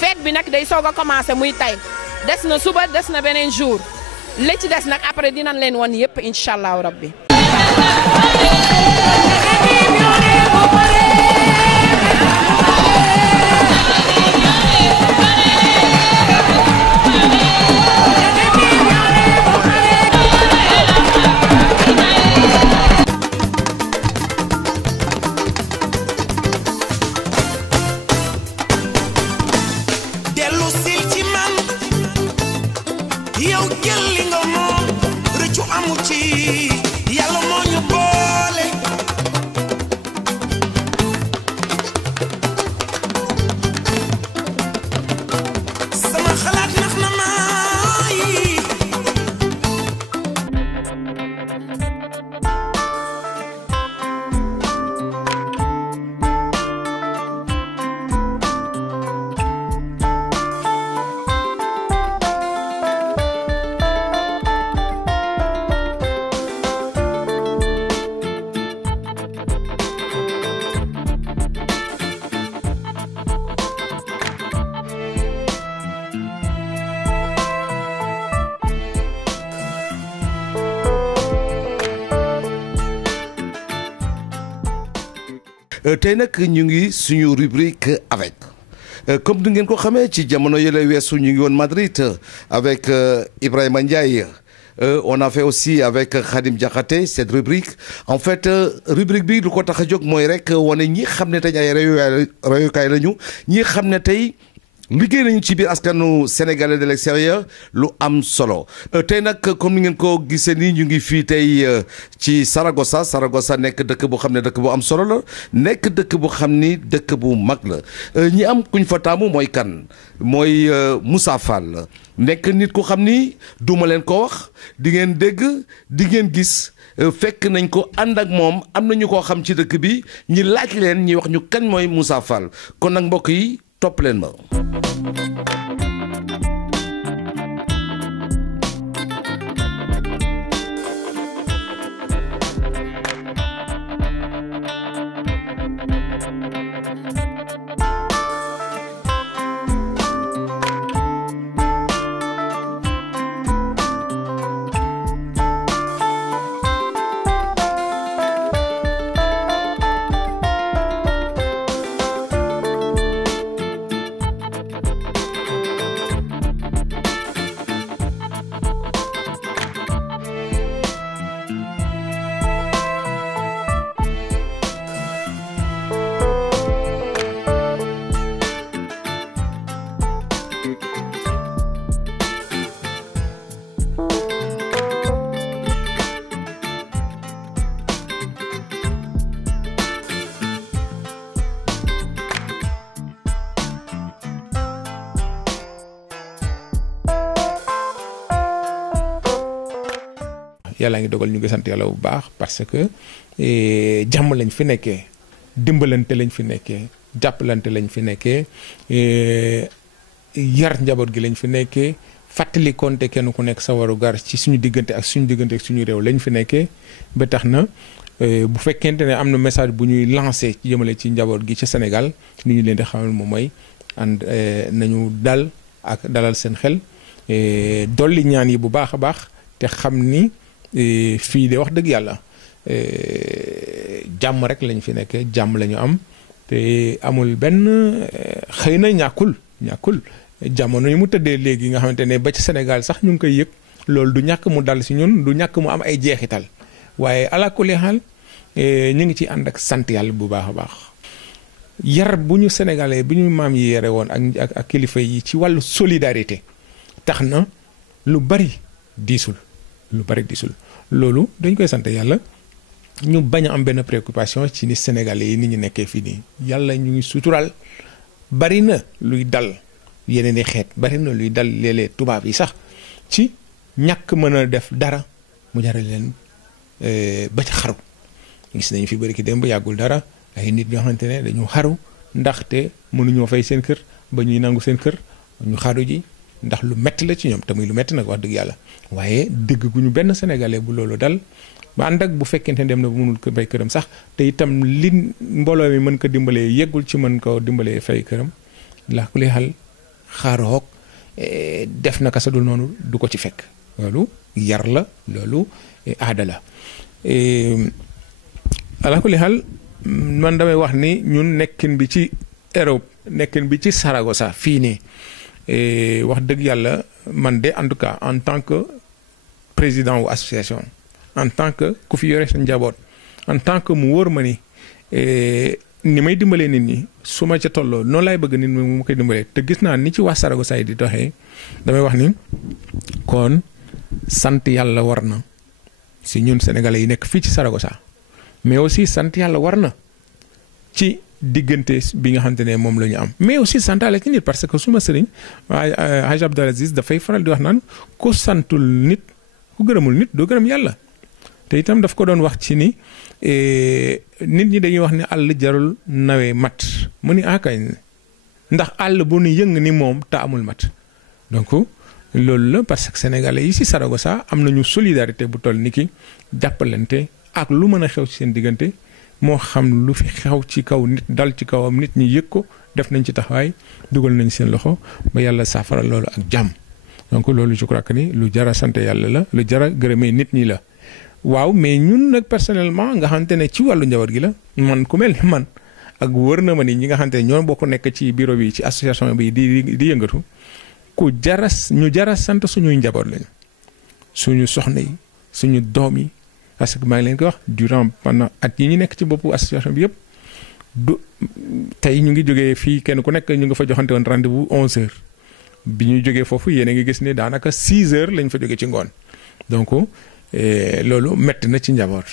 fête bi nag day soog a commencé muy tey des na suba des na beneen jour li ci des nag après dinañ leen wan yëpp incha allahu rabbi. tey nag ñu ngi suñu rubrique avec comme du ngeen ko xamee ci jamono yële weesu ñu ngi woon Madrid avec Ibrahima Ndiaye. On a fait aussi avec Khadim Diakhaté cette rubrique en fait rubrique bi lu ko tax a jóg mooy rek wane ñi xam ne tey ay royukaay lañu ñi xam ne tey liggéey nañu ci biir askanu sénégalais de l'extérieur lu am solo tey nag comme ni ngeen ko gisee nii ñu ngi fii tey ci Saragossa nekk dëkk boo xam ne dëkk bu am solo la nekk dëkk bu xam ni dëkk bu mag la ñi am kuñ fa taamu mooy kan mooy Moussa Fall nekk nit ku xam ni duma leen ko wax di ngeen dégg di ngeen gis fekk nañ ko ànd ak moom am na ñu koo xam ci dëkk bi ñi laaj leen ñi wax ñu kan mooy Moussa Fall kon nag mbokk yi topp leen ma. yàlla ngi dogal ñu ngi sant yàlla bu baax parce que jàmm lañ fi nekkee dimbalante lañ fi nekkee jàppalante lañ fi nekkee yar njaboot gi lañ fi nekkee fàttali konte kenn ku nekk sa waru gar ci suñu diggante ak suñu réew lañ fi nekkee ba tax na bu fekkente ne am na message bu ñuy lancé jëmale ci njaboot gi ci Sénégal li ñu leen di xamal moom mooy ànd nañu dal ak dalal seen xel dolli ñaan yi bu baax a baax te xam ni fii de wax dëgg yàlla jàmm rek lañ fi nekkee jàmm la ñu am te amul benn xëy na ñàkkul jamono yi mu tëddee léegi nga xamante ne ba ci Sénégal sax ñu ngi koy yëg loolu du ñàkk mu dal si ñun du ñàkk mu am ay jeexital waaye ala kulli xaal ñu ngi ci ànd ak sant yàlla bu baax a baax yar bu ñu sénégalais bu ñu maam yi yare woon ak kilifa yi ci wàllu solidarité tax na lu bari diisul loolu dañ koy sant yàlla ñu bañ a am benn préoccupation ci ni sénégalais yi ni ñu nekkee fii nii yàlla ñu ngi sutural bari na luy dal yeneen i xeet bari na luy dal léeg-léeg tubaab yi sax ci ñàkk mën a def dara mu jaral leen ba ci xaru gis nañu fi bari ki dem ba yàggul dara ay nit ñoo xamante ne dañu xaru ndaxte mënuñoo fay seen kër ba ñuy nangu seen kër ñu xaru ji ndax lu metti la ci ñoom te muy lu metti nag wax dëgg yàlla waaye dëgg gu ñu benn sénégalais bu loolu dal ba ànd ak bu fekkente ne dem na bu mënul bay këram sax te itam li mbooloo mi mën ko dimbalee yeggul ci mën ko dimbalee fay këram la ku lay xal xaaroog def na kasa dul noonu du ko ci fekk loolu yar la loolu aada la ala kulli xal man damay wax ni ñun nekkin bi ci Europe nekkin bi ci Saragossa fii nii wax dëgg yàlla man de en tout cas en tant que président wu association en tant que ku fi yore sa njaboot en tant que mu wóor ma ni ni may dimbalee nit ñi su ma ca tolloo noonu laay bëgg nit ñi mu koy dimbalee te gis naa ni ci waa Saragossa yi di doxee damay wax ni kon sant yàlla war na si ñun sénégalais yi nekk fii ci Saragossa mais aussi sant yàlla war na ci diggante bi nga xamante ne moom la ñu am mais aussi santaale ci nit parce que suma sëriñ Hadj Abdou Aziz dafay faral di wax naan ku santul nit ku gërëmul nit doo gërëm yàlla te itam daf ko doon wax ci ni nit ñi dañuy wax ni àll jarul nawee mat mu ni akañ ndax àll bu nu yëng ni moom te amul mat donc loolu la parce que sénégalais yi si Saragossa am nañu solidarité bu toll ni ki jàppalante ak lu mën a xew ci seen diggante moo xam lu fi xew ci kaw nit dal ci kawam nit ñi yëg ko def nañ ci taxawaay dugal nañ seen loxo ba yàlla saafara loolu ak jàmm donc loolu je crois que ni lu jara sant yàlla la lu jara gërëmee nit ñi la waaw mais ñun nag personnellement nga xamante ne ci wàllu njaboot gi la man ku mel ni man ak wër na ma ni ñi nga xamante ne ñoo bokk nekk ci bureau bi ci association bi di yëngatu ku ñu jara sant suñuy njaboot lañu suñu soxna yi suñu doom yi parce que maa ngi leen ko wax durant pendant at yi ñu nekk ci boppu association bi yëpp du tey ñu ngi jógee fii kenn ku nekk ñu nga fa joxante woon rendez-vous 11h bi ñu jógee foofu yéen a ngi gis ni daanaka 6h lañ fa jógee ci ngoon donc loolu métti na ci njaboot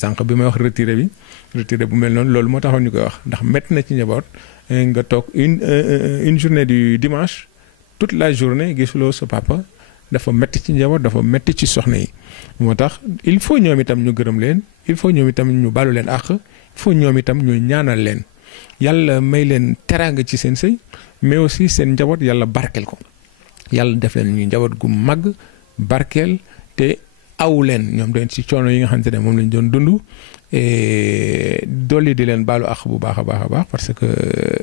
sànq bi may wax retiré bu mel noonu loolu moo taxoon ñu koy wax ndax métti na ci njaboot nga toog une journée du dimanche toute la journée gisuloo sa papa dafa métti ci njaboot dafa métti ci soxna yi moo tax il faut ñoom itam ñu gërëm leen il faut ñoom itam ñu balu leen àq il faut ñoom itam ñu ñaanal leen yàlla may leen teraanga ci seen sëy mais aussi seen njaboot yàlla barkeel ko yàlla def leen ñu njaboot gu màgg barkeel te aw leen ñoom doon ci coono yi nga xamante ne moom lañ doon dund dolli di leen baalu àq bu baax a baax parce que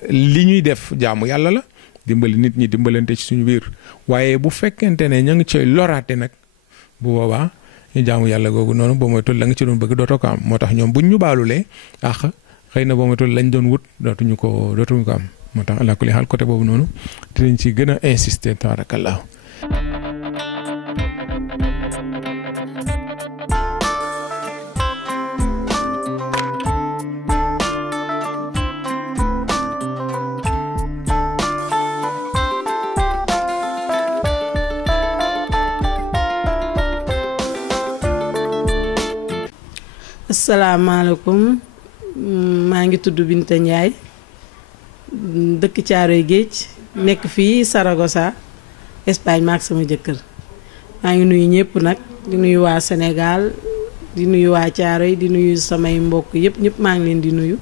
li ñuy def jaamu yàlla la dimbali nit ñi dimbalante ci suñu biir waaye bu fekkente ne ña ngi cay loraate nag bu boobaa ñu jaamu yàlla googu noonu boo moytul la nga ci doon bëgg dootoo ko am moo tax ñoom buñ ñu baalulee àq xëy na boo moytul lañ doon wut dootuñu ko am moo tax ala kulli xaal côté boobu noonu dinañ ci gën a insister tabarakallah. asalaamaaleykum maa ngi tudd Binta Ndiaye dëkk Caaroy Géej nekk fii Saragossa Espagne maak sama jëkkër maa ngi nuyu ñëpp nag di nuyu waa Sénégal di nuyu waa Caaroy di nuyu samay mbokk ñëpp maa ngi leen di nuyu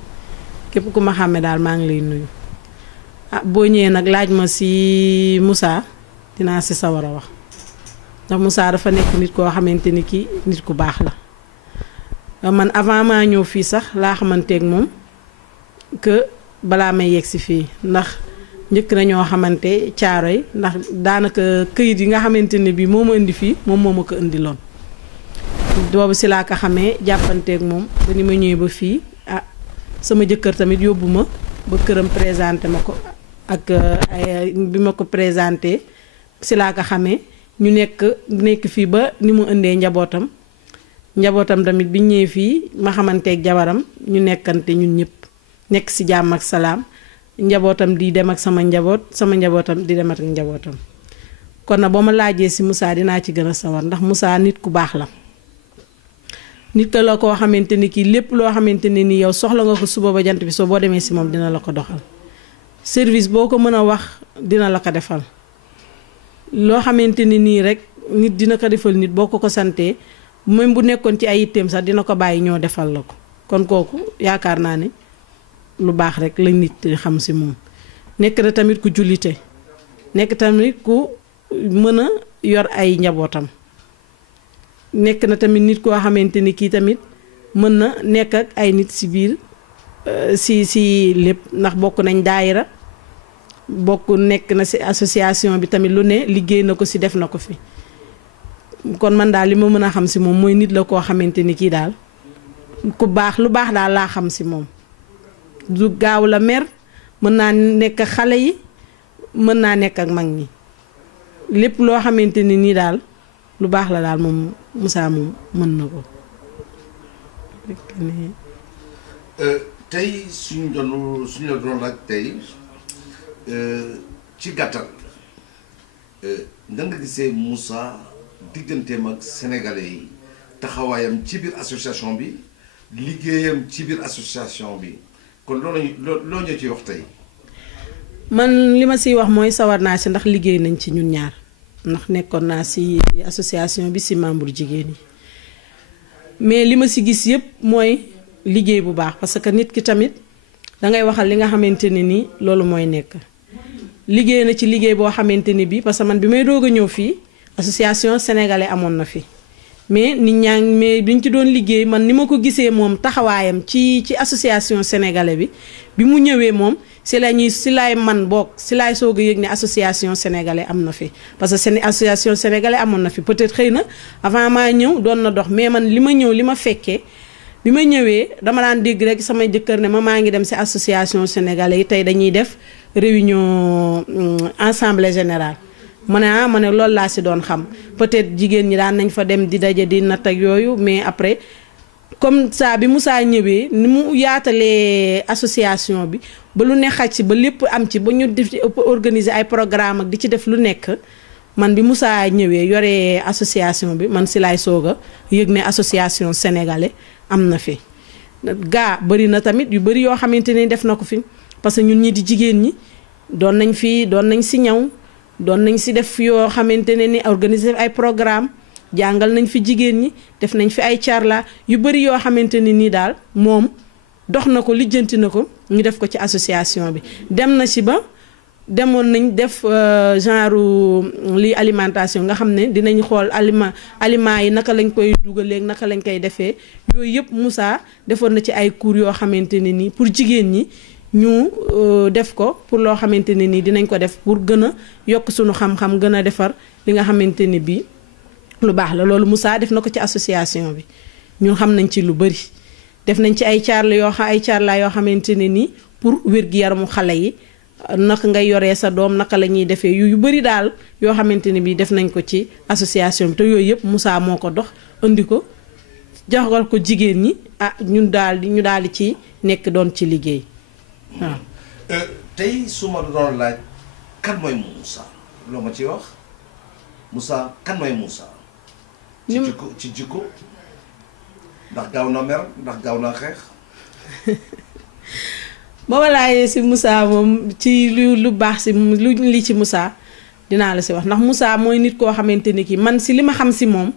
képp ku ma xàmme daal maa ngi lay nuyu boo ñëwee nag laaj ma si Moussa dinaa si sawar a wax ndax Moussa dafa nekk nit koo xamante ni kii nit ku baax la man avant maa ñëw fii sax laa xamanteeg moom que balaa may yegg si fii ndax njëkk na ñoo xamante Caaroy ndax daanaka këyit yi nga xamante ne bii moo ma indi fii moom moo ma ko indiloon boobu si laa ko xamee jàppanteeg moom ba ni ma ñëwee ba fii sama jëkkër tamit yóbbu ma ba këram présenté ma ko ak bi ma ko présenté si laa ko xamee ñu nekk fii ba ni mu indee njabootam tamit bi ñëwee fii ma xamanteeg jabaram ñu nekkante ñun ñëpp nekk si jàmm ak salaam njabootam di dem ak sama njabootam di dem ak njabootam kon na boo ma laajee si Moussa dinaa ci gën a sawar ndax Moussa nit ku baax la nit ka la koo xamante ni kii lépp loo xamante ne ni yow soxla nga ko suba ba jant bi soo boo demee si moom dina la ko doxal service boo ko mën a wax dina la ko defal loo xamante ni nii rek nit dina ko defal nit boo ko santee même bu nekkoon ci ay itteem sax dina ko bàyyi ñoo defal la ko kon kooku yaakaar naa ne lu baax rek la nit xam si moom nekk na tamit ku jullite nekk tamit ku mën a yor ay njabootam nekk na tamit nit koo xamante ni kii tamit mën na nekk ak ay nit si biir si lépp ndax bokk nañ daayira nekk na si association bi tamit lu ne liggéey na ko si def na ko fi kon man daal li ma mën a xam si moom mooy nit la koo xamante ni kii daal ku baax lu baax daal laa xam si moom du gaaw la mer mën naa nekk ak xale yi mën naa nekk ak mag ñi lépp loo xamante ni nii daal lu baax la daal moom Moussa moom mën na ko. tey suñu la doon laaj tey ci gàttal nga gisee Moussa digganteem ak sénégalais yi taxawaayam ci biir association bi liggéeyam ci biir association bi kon loo ñu ciy wax tey. man li ma siy wax mooy sawar naa si ndax liggéey nañ ci ñun ñaar ndax nekkoon naa si association bi si membre jigéen yi mais li ma si gis yëpp mooy liggéey bu baax parce que nit ki tamit dangay waxal li nga xamante ne ni loolu mooy nekk liggéey na ci liggéey boo xamante ni bi parce que man bi may doog a ñëw fii association sénégalais amoon na fi mais mais biñ ci doon liggéey man ni ma ko gisee moom taxawaayam ci association sénégalais bi mu ñëwee moom si laay man bokk si laay soog a yëg ne association sénégalais am na fi parce que association sénégalais amoon na fi peut-être xëy na avant maa ñëw doon na dox mais man li ma ñëw li ma fekkee bi ma ñëwee dama daan dégg rek sama jëkkër ne ma maa ngi dem ci association sénégalais yi tey dañuy def réunion assemblée générale ma ne ma ne loolu laa ci doon xam peut-être jigéen ñi daan nañ fa dem di daje di natt ak yooyu mais après comme ça bi Moussa ñëwee ni mu yaatalee association bi ba lu ne xaj ci ba lépp am ci ba ñu def organiser ay programme ak di ci def lu nekk man bi Moussa ñëwee yore association bi man ci laay soog a yëg ne association sénégalais am na fi gaa bëri na tamit yu bëri yoo xamante ne def na ko fi parce que ñun ñi di jigéen ñi doon nañ ci ñaw doon nañ ci def yoo xamante ne ni organiser ay programme jàngal nañ fi jigéen ñi def nañ fi ay carla yu bëri yoo xamante ne nii daal moom dox na ko lijjanti na ko ñu def ko ci association bi dem na ci ba demoon nañ def genre lii alimentation nga xam ne dinañ xool aliments yi naka lañ koy dugalee naka lañ koy defee yooyu yëpp Moussa defoon na ci ay cours yoo xamante ne nii pour jigéen ñi ñu def ko pour loo xamante ne nii dinañ ko def pour gën a yokk suñu xam-xam gën a defar li nga xamante ne bii lu baax la loolu Moussa def na ko ci association bi ñun xam nañ ci lu bëri def nañ ci ay carla yoo xamante ne nii pour wér-gi-yaramu xale yi naka ngay yoree sa doom naka la ñuy defee yu bëri daal yoo xamante ne bii def nañ ko ci association bi te yooyu yëpp Moussa moo ko dox indi ko joxal ko jigéen ñi ñu daal di ci nekk doon ci liggéey waaw. tey su ma doon laaj kan mooy Moussa loo ma ci wax Moussa kan mooy Moussa. ci jikko ndax gaaw na mer ndax gaaw na xeex. ba ma laajee ci Moussa moom ci lu baax ci lu li ci Moussa dinaa la ci wax ndax Moussa mooy nit koo xamante ni kii man ci li ma xam ci moom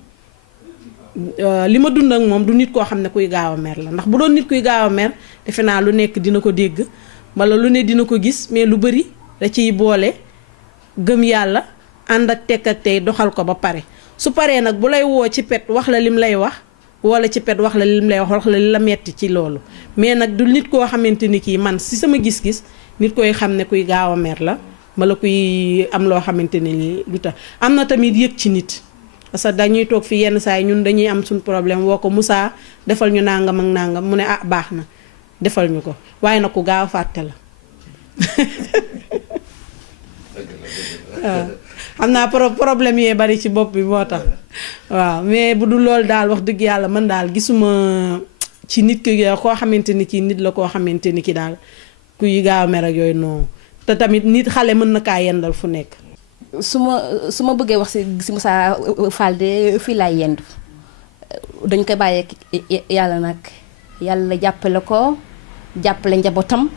li ma dund ak moom du nit koo xam ne kuy gaaw a mer la ndax bu doon nit kuy gaaw a mer defe naa lu nekk dina ko dégg walla lu ne dina ko gis mais lu bari da ciy boole gëm yàlla ànd ak tekk ak tey doxal ko ba pare su paree nag bu lay woo ci pet wax la lim lay wax wala ci pet wax la lim lay wax la li la metti ci loolu mais nag du nit koo xamante ni kii man ci sama gis-gis nit koy xam ne kuy gaaw a mer la wala kuy am loo xamante ne ni lu tax am na tamit yëg ci nit parce que dañuy toog fi yenn saa yi ñun dañuy am suñu problème woo ko Moussa defal ñu nangam ak nangam mu ne baax na defal ñu ko waaye nag ku gaaw a fàtte la waaw xam naa problème yee bari ci bopp bi moo tax waaw mais bu dul loolu daal wax dëgg yàlla man daal gisuma ci nit ki koo xamante ni kii nit la koo xamante ni ki daal kuy gaaw a mer ak yooyu noonu te tamit nit xale mën na kaa yendal fu nekk. su ma bëggee wax ci Moussa Fall de fii laay yendu dañ koy bàyyee yàlla nag yàlla jàppale ko jàppale njabootam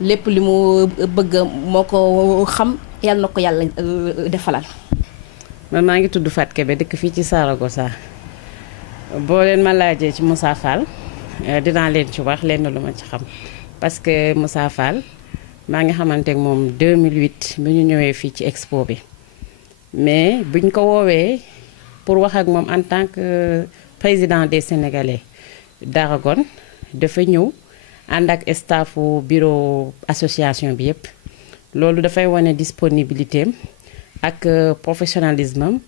lépp li mu bëgg moo ko xam yàlla na ko yàlla defalal. man maa ngi tudd Fatou Kébé dëkk fii ci Saragossa boo leen ma laajee ci Moussa Fall dinaa leen ci wax lenn lu ma ci xam parce que Moussa Fall maa ngi xamante ak moom 2008 bi ñu ñëwee fii ci expo bi mais buñ ko woowee pour wax ak moom en tant que président des Sénégalais d'Aragon dafa ñëw ànd ak staffu bureau association bi yépp loolu dafay wane disponibilité am ak professionnalisme am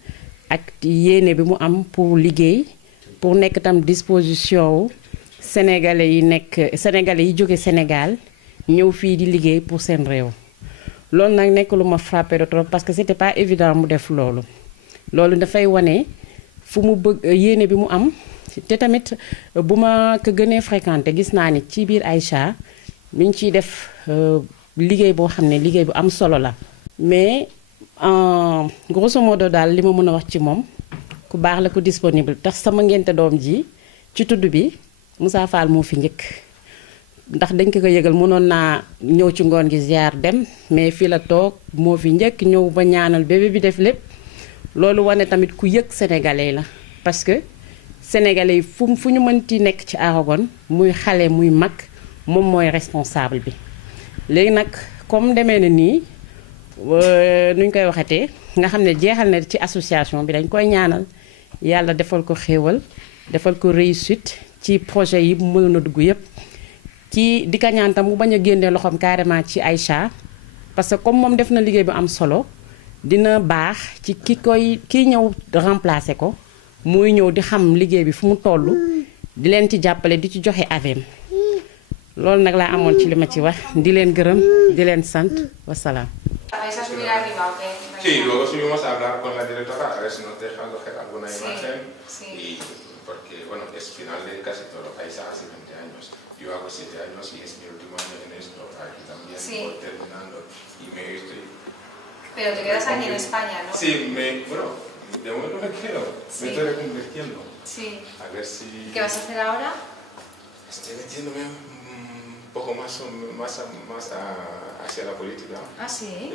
ak yéene bi mu am pour liggéey pour nekk tam disposition wu sénégalais yi jóge Sénégal ñëw fii di liggéey pour seen réew loolu nag nekk lu ma frappé de trop parce que c'était pas évident mu def loolu dafay wane fu mu bëgg yéene bi mu am te tamit bu ma ko gënee fréquenté gis naa ni ci biir Aïcha mi ngi ciy def liggéey boo xam ne liggéey bu am solo la mais grosso modo daal li ma mën a wax ci moom ku baax la ku disponible tax sama ngénte doom ji ci tudd bi Moussa Fall moo fi njëkk ndax dañ ko yëgal mënoon naa ñëw ci ngoon gi ziar dem mais fii la toog moo fi njëkk ñëw ba ñaanal bébé bi def lépp loolu wane tamit ku yëg sénégalais la parce que sénégalais yi fu ñu mënti nekk ci Aragon muy xale muy mag moom mooy responsable bi léegi nag comme demee na nii nuñ koy waxatee nga xam ne jeexal na ci association bi dañ koy ñaanal yàlla defal ko xéewal defal ko réussite ci projet yi mën na dugg yépp ci di ka ñaan tam mu bañ a génnee loxoom carrément ci Aïcha parce que comme moom def na liggéey bu am solo dina baax ci kiy ñëw remplacer ko muy ñëw di xam liggéey bi fu mu toll di leen ci jàppale di ci joxe avem loolu nag laa amoon ci li ma ci wax di leen gërëm di leen sant wasalaam. Sí, luego subimos a hablar con la directora a ver si nos dejan coger alguna imagen. Y porque, bueno, es final de casi todo lo país hace 20 años. Yo hago 7 años y es mi último año en esto. Aquí también voy terminando. Y me estoy... Pero te quedas aquí en España, ¿no? Sí, bueno, de momento me quedo. Me estoy reconvirtiendo. Sí. A ver si... ¿Qué vas a hacer ahora? Estoy metiéndome un poco más hacia la política. Ah, sí.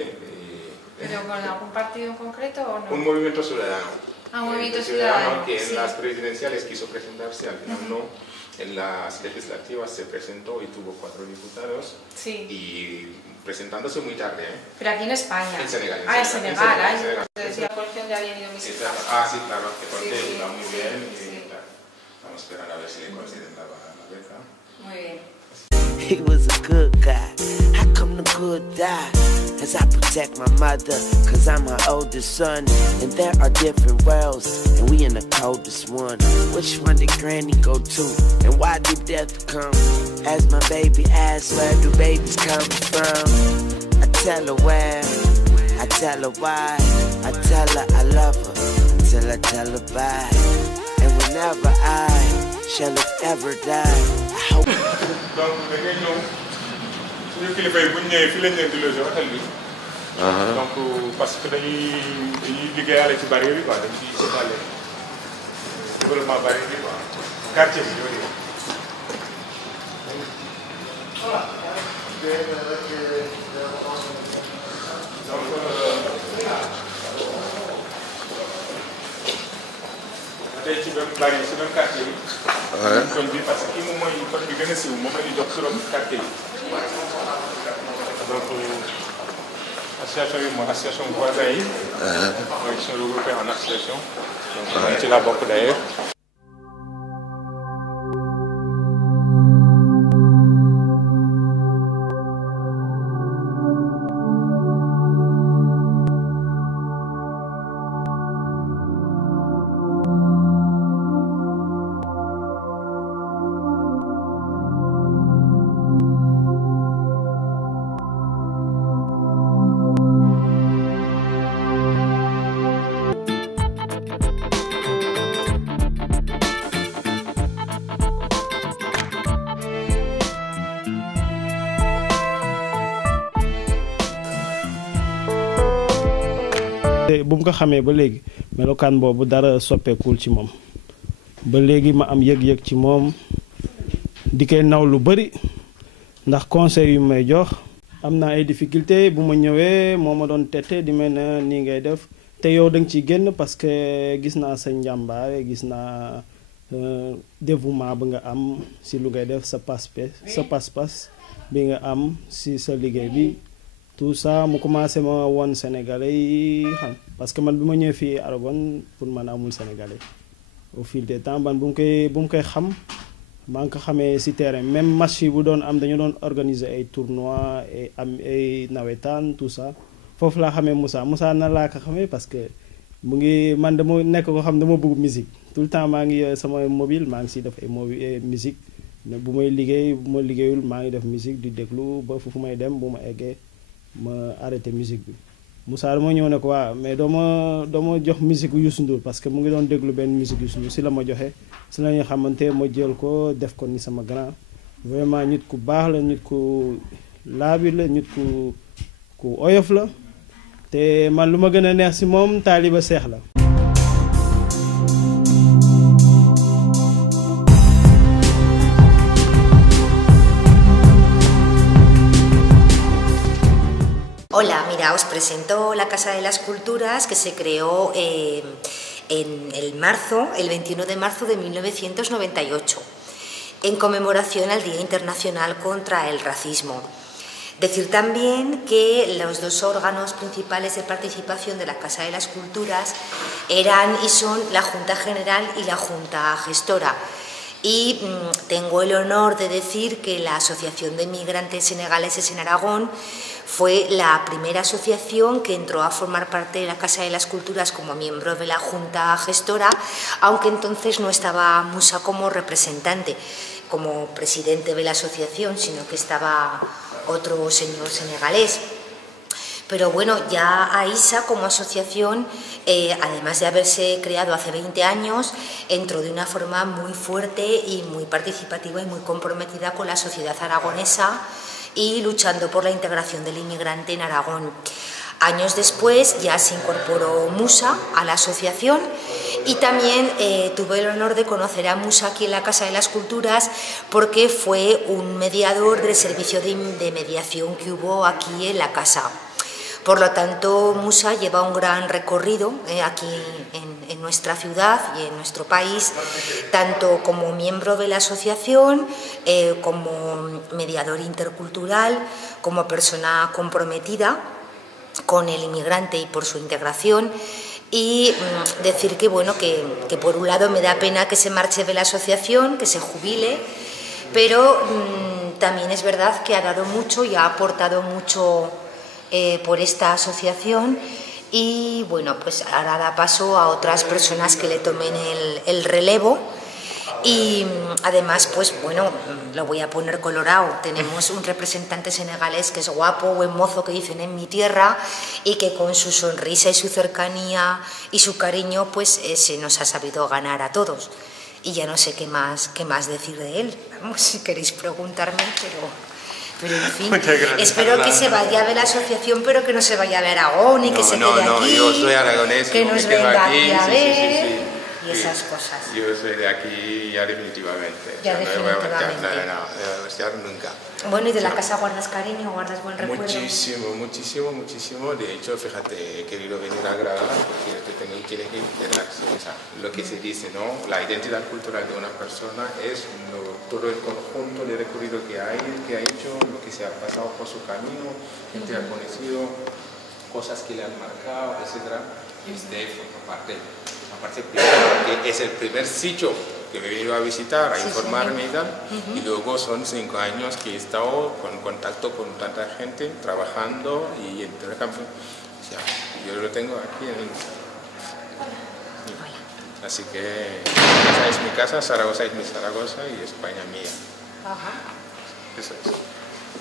¿Pero con algún partido en concreto o no? Un movimiento ciudadano. Ah, un movimiento ciudadano. Que en las presidenciales quiso presentarse, al final no. En las legislativas se presentó y tuvo 4 diputados. Sí. Y presentándose muy tarde, ¿eh? Pero aquí en España. En Senegal. En Senegal. Desde la colección ya habían ido mis hijas. Sí, claro, que conté, va muy bien. Y estamos esperando a ver si le conceden la beca. Muy bien. He was a good guy. How come the good die? As I protect my mother, cause I'm her oldest son. And there are different worlds, and we in the coldest one. Which one did granny go to? And why did death come? As my baby asks, where do babies come from? I tell her where, I tell her why. I tell her I love her, until I tell her bye. And whenever I shall ever die, I hope. Donc da ngay ñëw suñu kilifa yi bu ñu ñëwee fii lañ leen di loger hôtel bi. Donc parce que dañuy liggéeyaale ci barrière bi quoi dañ ciy séddale développement barrière bi quoi quartier bi yooyu. Voilà. tey ci même bari ci même quartier bi. kon bi parce que kii moom mooy kon bi gën a siiw moom la ñuy jox turam quartier yi. donc association yi mooy association voisins yi. donc ils sont regroupés en association. donc ci la bokk d'ailleurs. bu mu ko xamee ba léegi melokaan boobu dara soppeekul ci moom ba léegi ma am yëg-yëg ci moom di koy naw lu bari ndax conseil yu may jox am naa ay difficulté bu ma ñëwee moo ma doon tette di mel na nii ngay def te yow da nga ciy génn parce que gis naa sa njàmbaare gis naa dévouement ba nga am si lu ngay def sa pas-pas bi nga am si sa liggéey bi tout ça mu commencé ma woon sénégalais yi xam parce que man bi ma ñëwee fii Aragon pour man amul sénégalais au fil des temps man bu mu koy xam maa ngi ko xamee si terrain même match yi bu doon am dañu doon organiser ay tournois et am ay nawetaan tout ça foofu laa xamee Moussa na laa ko xamee parce que mu ngi man dama nekk ko xam dama bëgg musique tout le temps maa ngi sama mobile maa ngi si def ay musique bu may liggéey bu ma liggéeyul maa ngi def musique di déglu ba fu may dem bu ma eggee ma arrêté musique bi Moussa dama ñëw ne ko waaw mais doo ma jox musique Youssou Ndour parce que mu ngi doon déglu benn musique Youssou Ndour si la ma joxe si la ñu xamante ma jël ko def ko ni sama grand vraiment nit ku baax la nit ku laabi la nit ku oyof la te man lu ma gën a neex si moom taaliba seex la. Hola, mira, os presento la Casa de las Culturas que se creó el 21 de marzo de 1998, en conmemoración al Día Internacional contra el Racismo. Decir también que los dos órganos principales de participación de la Casa de las Culturas eran y son la Junta General y la Junta Gestora. Y tengo el honor de decir que la Asociación de Migrantes Senegaleses en Aragón Fue la primera asociación que entró a formar parte de la Casa de las Culturas como miembro de la Junta Gestora, aunque entonces no estaba Musa como representante, como presidente de la asociación, sino que estaba otro señor senegalés. Pero bueno, ya AISA como asociación, además de haberse creado hace 20 años, entró de una forma muy fuerte y muy participativa y muy comprometida con la sociedad aragonesa y luchando por la integración del inmigrante en Aragón. Años después ya se incorporó Musa a la asociación y también tuve el honor de conocer a Musa aquí en la Casa de las Culturas porque fue un mediador del servicio de mediación que hubo aquí en la casa. Por lo tanto, Musa lleva un gran recorrido aquí en nuestra ciudad y en nuestro país, tanto como miembro de la asociación, como mediador intercultural, como persona comprometida con el inmigrante y por su integración. Y decir que, bueno, que por un lado me da pena que se marche de la asociación, que se jubile, pero también es verdad que ha dado mucho y ha aportado mucho por esta asociación y bueno, pues ahora da paso a otras personas que le tomen el relevo y además, pues bueno, lo voy a poner colorado, tenemos un representante senegalés que es guapo, buen mozo, que dicen en mi tierra, y que con su sonrisa y su cercanía y su cariño pues se nos ha sabido ganar a todos y ya no sé qué más decir de él. Vamos, si queréis preguntarme, pero en fin, espero que se vaya de la asociación, pero que no se vaya de Aragón y que se quede aquí. Yo soy aragonés, que nos venga aquí a ver sí. y esas cosas. Yo soy de aquí ya definitivamente. Ya definitivamente. No voy a nunca. Bueno, ¿y de la casa guardas cariño, guardas buen recuerdo? Muchísimo, muchísimo, muchísimo. De hecho, fíjate, he querido venir a grabar porque tengo que lo que se dice, ¿no? La identidad cultural de una persona es todo el conjunto de recorrido que ha hecho, lo que se ha pasado por su camino, gente ha conocido, cosas que le han marcado, etc. Este forma parte. Aparte, que es el primer sitio que me he venido a visitar, a informarme y tal, y luego son 5 años que he estado en contacto con tanta gente, trabajando y intercambio. O sea, yo lo tengo aquí en así que esa es mi casa, Zaragoza es mi Zaragoza y España mía. Ajá. Eso es.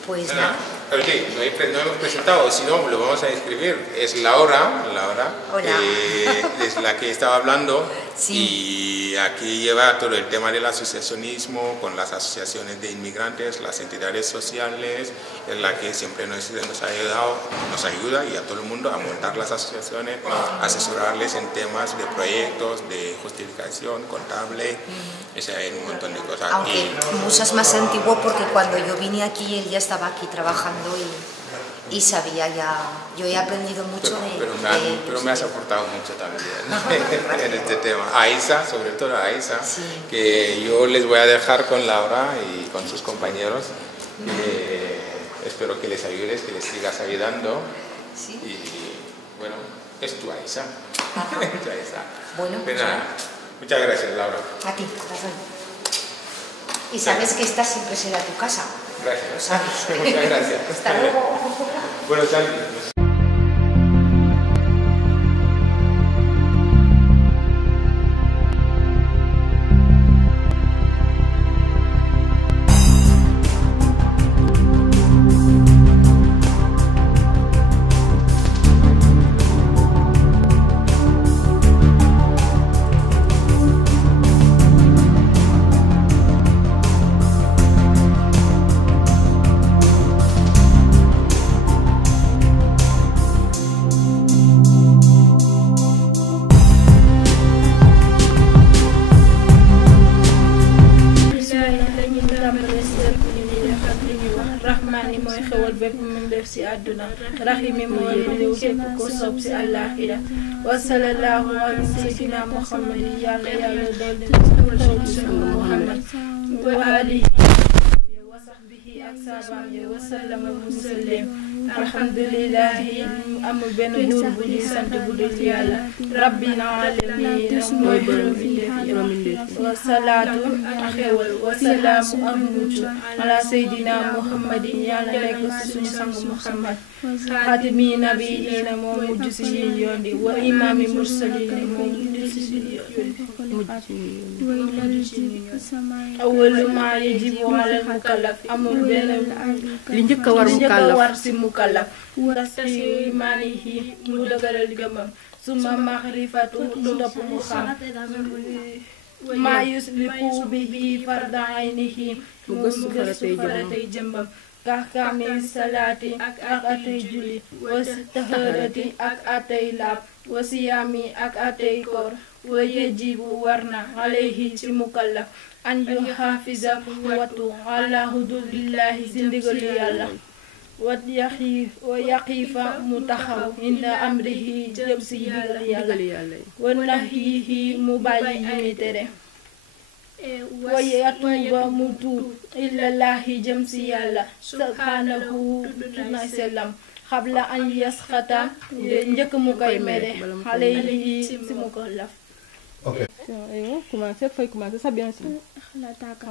Pues nada. Okay, no hemos presentado, si no lo vamos a escribir. Es Laura, es la que estaba hablando, sí. Y aquí lleva todo el tema del asociacionismo con las asociaciones de inmigrantes, las entidades sociales, es la que siempre nos ayuda y a todo el mundo a montar las asociaciones, asesorarles en temas de proyectos, de justificación contable, o sea, hay un montón de cosas. Aunque Musa es más antiguo porque cuando yo vine aquí él ya estaba aquí trabajando y sabía ya, yo he aprendido mucho pero me has aportado mucho también en este tema. A Isa, sobre todo a Isa, sí. Que yo les voy a dejar con Laura y con sus compañeros, espero que les ayudes, que les sigas ayudando. Sí. Y bueno, es tu Isa. Bueno, pues muchas gracias, Laura. A ti, corazón. Y sabes que esta siempre será tu casa. Gracias. Lo sabes. Muchas gracias. Hasta luego. Bueno, Santi. àdduna rahimi moo leen képp ko sopp si àllaaxira wa sallallahu ala sayyidina Muhammad yàlla dool leen ci Muhammad wa alihi wa sahbihi ak saabaam wa sallama musallim alhamdulillahi amul benn buur bu ñuy sant bu dul yàlla rabbil alamin mooy borom mbindeef wasalaatu xewal wasalaamu ak mucc ala seydina muhammadin yàlla nekk ci suñu sang muhammad xaatimi nabiyiina moo mujj ci ñuy yondi wa imaami mursaliin moo mujj ci ñuy awwalu maa yajibu alal mukallaf amul benn li njëkk a war war ci mukallaf tasfiyu imaanihi mu dëgëral gëmam suma maxrifatu topp mu xam maa yusliku bihi farda aynihi mu gëstu faratay jëmbam kaxkaami salaati ak atay julli wa taharati ak atay laab wa siyaami ak atay koor wa yajibu warna alayhi ci mukallaf an yu xaafisa wattu ala hududillahi ci ndigalu yàlla wa yaqifa mu taxaw inda amrihi jëm ci ndigal yàlla wa nahyihi mu bàyyi yi mi tere wa yatuuba mu tuub ilallahi jëm ci yàlla subhanahu na sellam xabla an yasxata njëkk mu koy mere alayhi ci mukallaf. Ok. Aywa, commencez, feuille commencer, ça bien sûr. Khalataka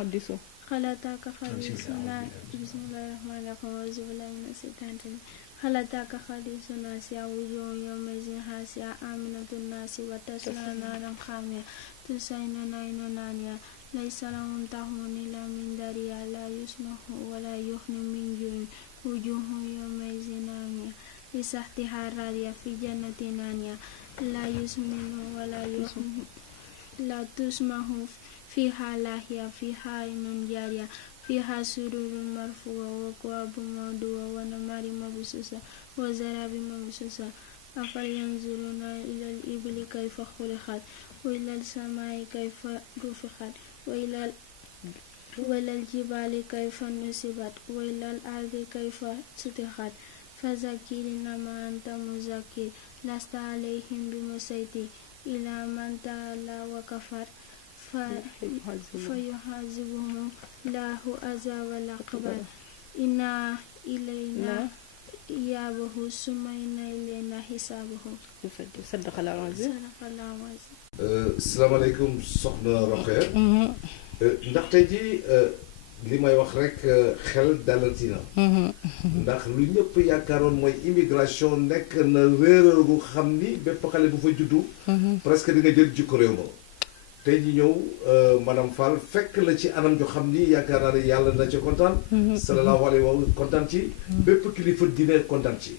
hadisu. Khalataka hadisu na bismillahirrahmanirrahim wa billahi minash shaitanir rajim. Khalataka hadisu nasi awujuhun yawmazin hasiya aminatun nasi wa tasla naran khamiya tusayna nayna naniya laysa lahum tahmun illa min dariya la yusmahu wa la yuhnu min ju'in wujuhun yawmazin naniya lisahtiha radiya fi jannatin naniya la yusminu wa la yuhnu la tusmahu fiha lahiya fiha aynun jariya fiha sururun marfuwa wa kwabun mawduwa wa namari mabsusa wa zarabi mabsusa afal yanzuruna ila al-ibli kayfa khuliqat wa ila al-samai kayfa rufiqat wa ila al-jibali kayfa nusibat wa ila al-ardi kayfa sutihat fazakir innama anta muzakkir lasta alayhim bimusaytir ila man ta'ala wa kafar fayuhazibuhu lahu azabal akbar inna ilayna iyabahu summa inna ilayna hisabahu. salaamaaleykum soxna Rokhaya. ndax tey jii li may wax rek xel dalati na. ndax lu ñëpp yaakaaroon mooy immigration nekk na réeral gu xam ni bépp xale bu fa juddu. presque di nga jël jikko réew ma. tey ji ñëw madame Fall fekk la ci anam jo xam ni yaakaar naa ne yàlla na ci kontaan. sallallahu alayhi wa sallam kontaan ci. bépp kilifa dina kontaan ci.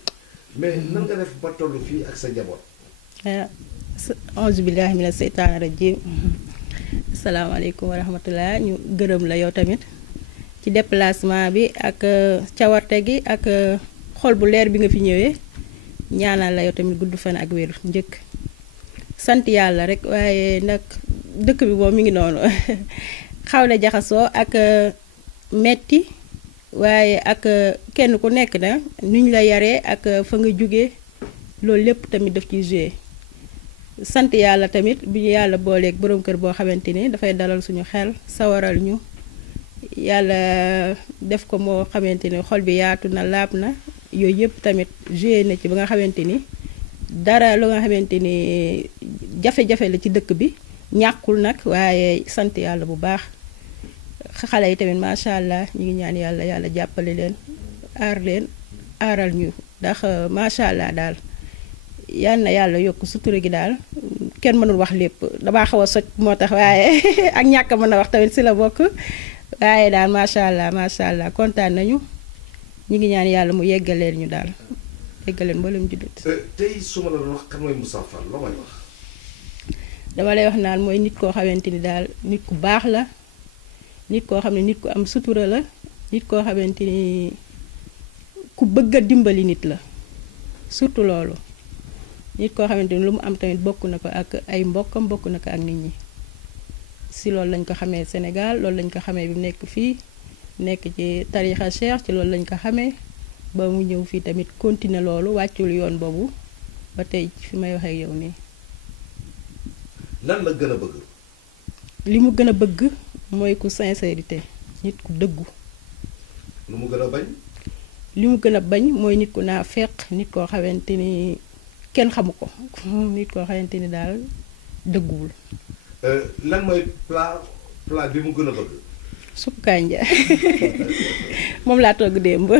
mais nan nga def ba toll fii ak sa njaboot. auzu billahi mina seytaani rajim. asalaamaaleykum wa rahmatullah ñu gërëm la yow tamit ci déplacement bi ak cawarte gi ak xol bu leer bi nga fi ñëwee ñaanal la yow tamit gudd fan ak wér njëkk sant yàlla rek waaye nag dëkk bi moom mi ngi noonu xaw na jaxasoo ak metti waaye ak kenn ku nekk na nuñ la yaree ak fa nga jóge loolu lépp tamit daf ciy joué sant yàlla tamit bi ñu yàlla booleeg borom kër boo xamante ni dafay dalal suñu xel sawaral ñu yàlla def ko moo xamante ni xol bi yaatu na laab na yooyu yëpp tamit joué na ci ba nga xamante ni dara lu nga xamante ni jafe-jafe la ci dëkk bi ñàkkul nag waaye sant yàlla bu baax xale yi tamit macha allah ñu ngi ñaan yàlla yàlla jàppale leen aaral ñu ndax macha allah daal yal na yàlla yokk sutura gi daal kenn mënul wax lépp damaa xaw a soj moo tax waaye ak ñàkk mën a wax tamit si la bokk waaye daal macha allah kontaan nañu ñu ngi ñaan yàlla mu yeggaleel ñu daal yeggaleel mboolem jullit. tey su ma la doon wax kan mooy Moussa Fall loo may wax. dama lay wax naan mooy nit koo xamante ni daal nit ku baax la nit koo xam ne nit ku am sutura la nit koo xamante ni ku bëgg a dimbali nit la surtout loolu. nit koo xamante ni lu mu am tamit bokk na ko ak ay mbokkam bokk na ko ak nit ñi si loolu lañ ko xamee Sénégal loolu lañ ko xamee bi mu nekk fii nekk ci tarixa cheikh ci loolu lañ ko xamee ba mu ñëw fii tamit continuer loolu wàccul yoon boobu ba tey fi may waxee yow nii. lan la gën a bëgg. li mu gën a bëgg mooy ku sincérité nit ku dëggu. lu mu gën a bañ. li mu gën a bañ mooy nit ku naa feq nit koo xamante ni kenn xamu ko nit koo xamante ni daal dëgguwul. lan mooy plat bi mu gën a bëgg. suppu kànja moom laa togg démb.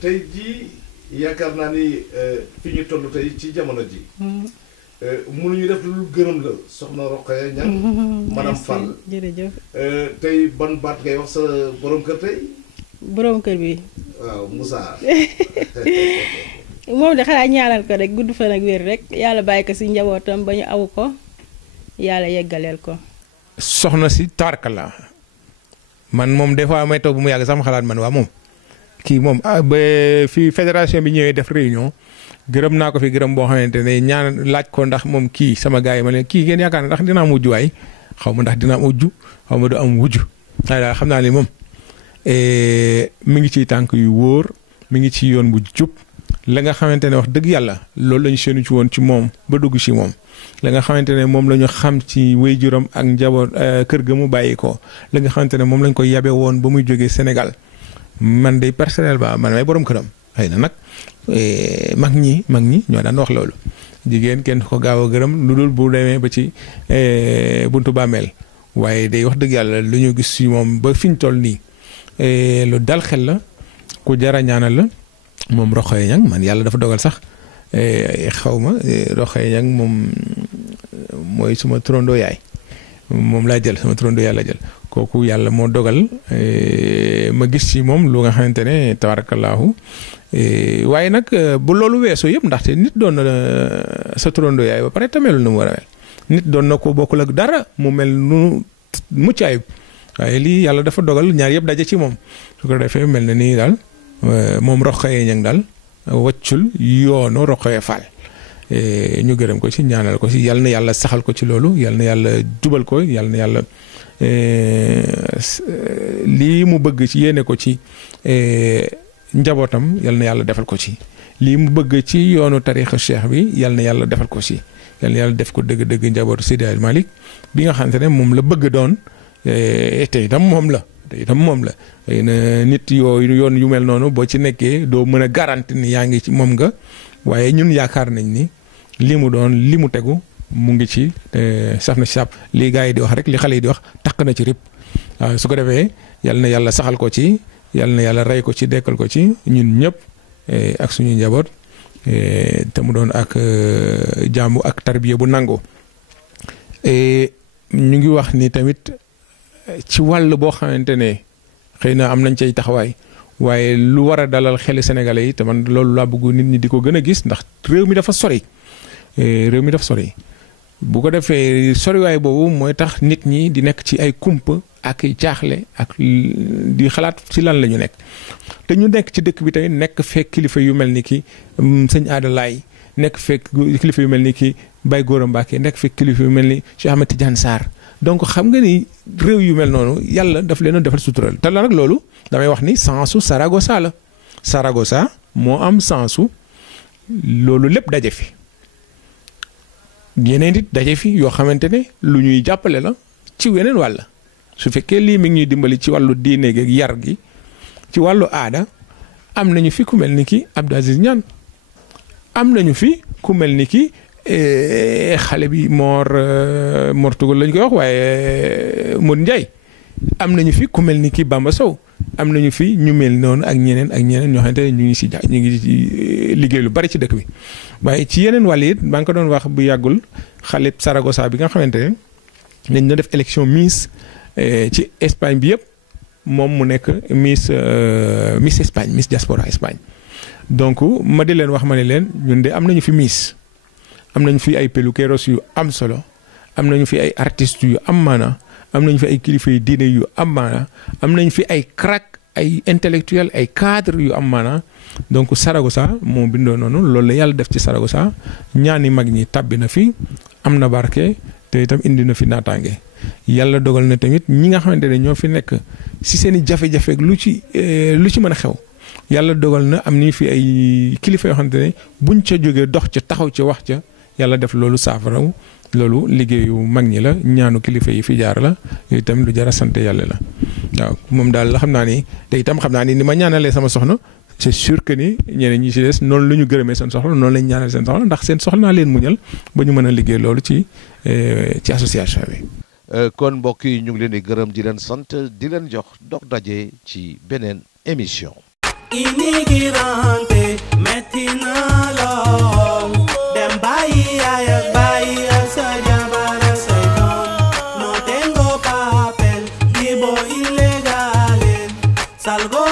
tey jii yaakaar naa ni fi ñu toll tey ci jamono ji. mënuñu def lu gërëm la soxna Rokhaya Niang. madame Fall jërëjëf. tey ban baat ngay wax sa borom kër tey. borom kër bi. waaw Moussa. moom de xanaa ñaanal ko rek gudd fan ak wér rek yàlla bàyyi ko si njabootam ba ñu aw ko yàlla yeggaleel ko. soxna si taarkala man moom des fois may toog bu mu yàgg sax ma xalaat man waa moom kii moom ba fi fédération bi ñëwee def réunion gërëm naa ko fi gërëm boo xamante ne ñaan laaj ko ndax moom kii sama gars yi ma leen kii ngeen yaakaar ne ndax dina am wujju waay xaw ma ndax dina am wujju xaw ma du am wujju waaye daal xam naa ni moom mi ngi ciy tànk yu wóor mi ngi ci yoon bu jub la nga xamante ne wax dëgg yàlla loolu la ñu seenu ci woon ci moom ba dugg ci moom la nga xamante ne moom la ñu xam ci waajuram ak njaboot kër ga mu bàyyi ko la nga xamante ne moom lañ ko yabe woon ba muy jógee Sénégal man de personnellement man may borom këram xëy na nag mag ñi ñoo daan wax loolu jigéen kenn ko gaaw a gërëm lu dul bu demee ba ci buntu bàmmeel waaye day wax dëgg yàlla lu ñu gis ci moom ba fi ñu toll nii lu dal xel la ku jara ñaanal la moom Rokhaya Niang man yàlla dafa dogal sax xaw ma Rokhaya Niang moom mooy suma turandoo yaay moom laa jël sama turandoo yaay la jël kooku yàlla moo dogal ma gis ci moom lu nga xamante ne tabarakallahu waaye nag bu loolu weesoo yëpp ndaxte nit doon na sa turandoo yaay ba pare tamelul nu mu war a mel nit doon na ko bokkul ak dara mu mel nu mucc ayib waaye lii yàlla dafa dogal ñaar yëpp daje ci moom su ko defee mel na nii daal moom Rokhaya Niang daal wàccul yoonu Rokhaya Fall ñu gërëm ko ci ñaanal ko ci yal na yàlla saxal ko ci loolu yal na yàlla jubal ko yal na yàlla lii mu bëgg ci yéene ko ci njabootam yal na yàlla defal ko ci lii mu bëgg ci yoonu tarixa cheikh bi yal na yàlla defal ko ci yal na yàlla def ko dëgg-dëgg njabootu Seydi Hadji Malick bi nga xamante ne moom la bëgg doon te itam moom la xëy na nit yooyu yoon yu mel noonu boo ci nekkee doo mën a garanti ni yaa ngi ci moom nga waaye ñun yaakaar nañ ni li mu doon li mu tegu mu ngi ci saf na ci sàpp lii gars yi di wax rek li xale yi di wax takk na ci rib waaw su ko defee yal na yàlla saxal ko ci yal na yàlla rey ko ci dekkal ko ci ñun ñëpp ak suñu njaboot te mu doon ak jaamu ak tarbiya bu nangoo ñu ngi wax ni tamit ci wàll boo xamante ne xëy na am nañ cay taxawaay waaye lu war a dalal xeli sénégalais yi te man loolu laa bëgg nit ñi di ko gën a gis ndax réew mi dafa sori bu ko defee soriwaay boobu mooy tax nit ñi di nekk ci ay kumpa ak jaaxle ak di xalaat ci lan la ñu nekk te ñu nekk ci dëkk bi tamit nekk fekk kilifa yu mel ni ki sëñ Aada Laay nekk fekk kilifa yu mel ni ki Baye Gora Mbacké nekk fekk kilifa yu mel ni Cheikh Ahmed Tidiane Sarr donc xam nga ni réew yu mel noonu yàlla daf leen a defal sutural te la nag loolu damay wax ni sensu Saragossa la Saragossa moo am sensu loolu lépp daje fi yeneen it daje fi yoo xamante ne lu ñuy jàppale la ci weneen wàll su fekkee lii mi ngi ñuy dimbali ci wàllu diine gi yar gi ci wàllu aada am nañu fi ku mel ni ki Abdou Aziz Niane am nañu fi ku mel ni ki xale bi Mor Tugal lañ koy wax waaye Modou Ndiaye am nañu fi ku mel ni ki Bamba Sow am nañu fi ñu mel noonu ak ñeneen ñoo xamante ne ñu ngi ci liggéey lu bari ci dëkk bi waaye ci yeneen wàll it maa ngi ko doon wax bu yàggul xale Saragossa bi nga xamante ne dañ doon def élection Miss ci Espagne bi yëpp moom mu nekk Miss Espagne Miss Diaspora Espagne donc ma di leen wax ma ne leen ñun de am nañu fi Miss am nañu fi ay peluqueros yu am solo am nañu fi ay artistes yu am maana am nañu fi ay kilifa yu diine yu am maana am nañu fi ay crack ay intellectuel ay cadre yu am maana donc Saragossa moo bindoo noonu loolu la yàlla def ci Saragossa ñaani mag ñi tàbbi na fi am na barke te itam indi na fi naataange yàlla dogal na tamit ñi nga xamante ne ñoo fi nekk si seen i jafe-jafe lu ci mën a xew yàlla dogal na am nañu fi ay kilifa yoo xamante ne buñ ca jógee dox ca taxaw ca wax ca yàlla def loolu saafaraw loolu liggéeyu mag ñi la ñaanu kilifa yi fi jaar la yooyu tamit lu jar a sant yàlla la waaw moom daal xam naa ni te itam xam naa ni ma ñaanalee sama soxna c'est sûr que ni ñeneen ñi ci des noonu la ñu gërëmee seen soxla noonu lañ ñaanal seen soxla ndax seen soxla naa leen muñal ba ñu mën a liggéey loolu ci association bi. kon mbokk yi ñu ngi leen di gërëm di leen sant di leen jox dog daje ci beneen émission. Inmigrante metina lool dem bàyyi yaay ak bàyyi ak sa jabar ak say doom no tengo papel vivo ilegal salgo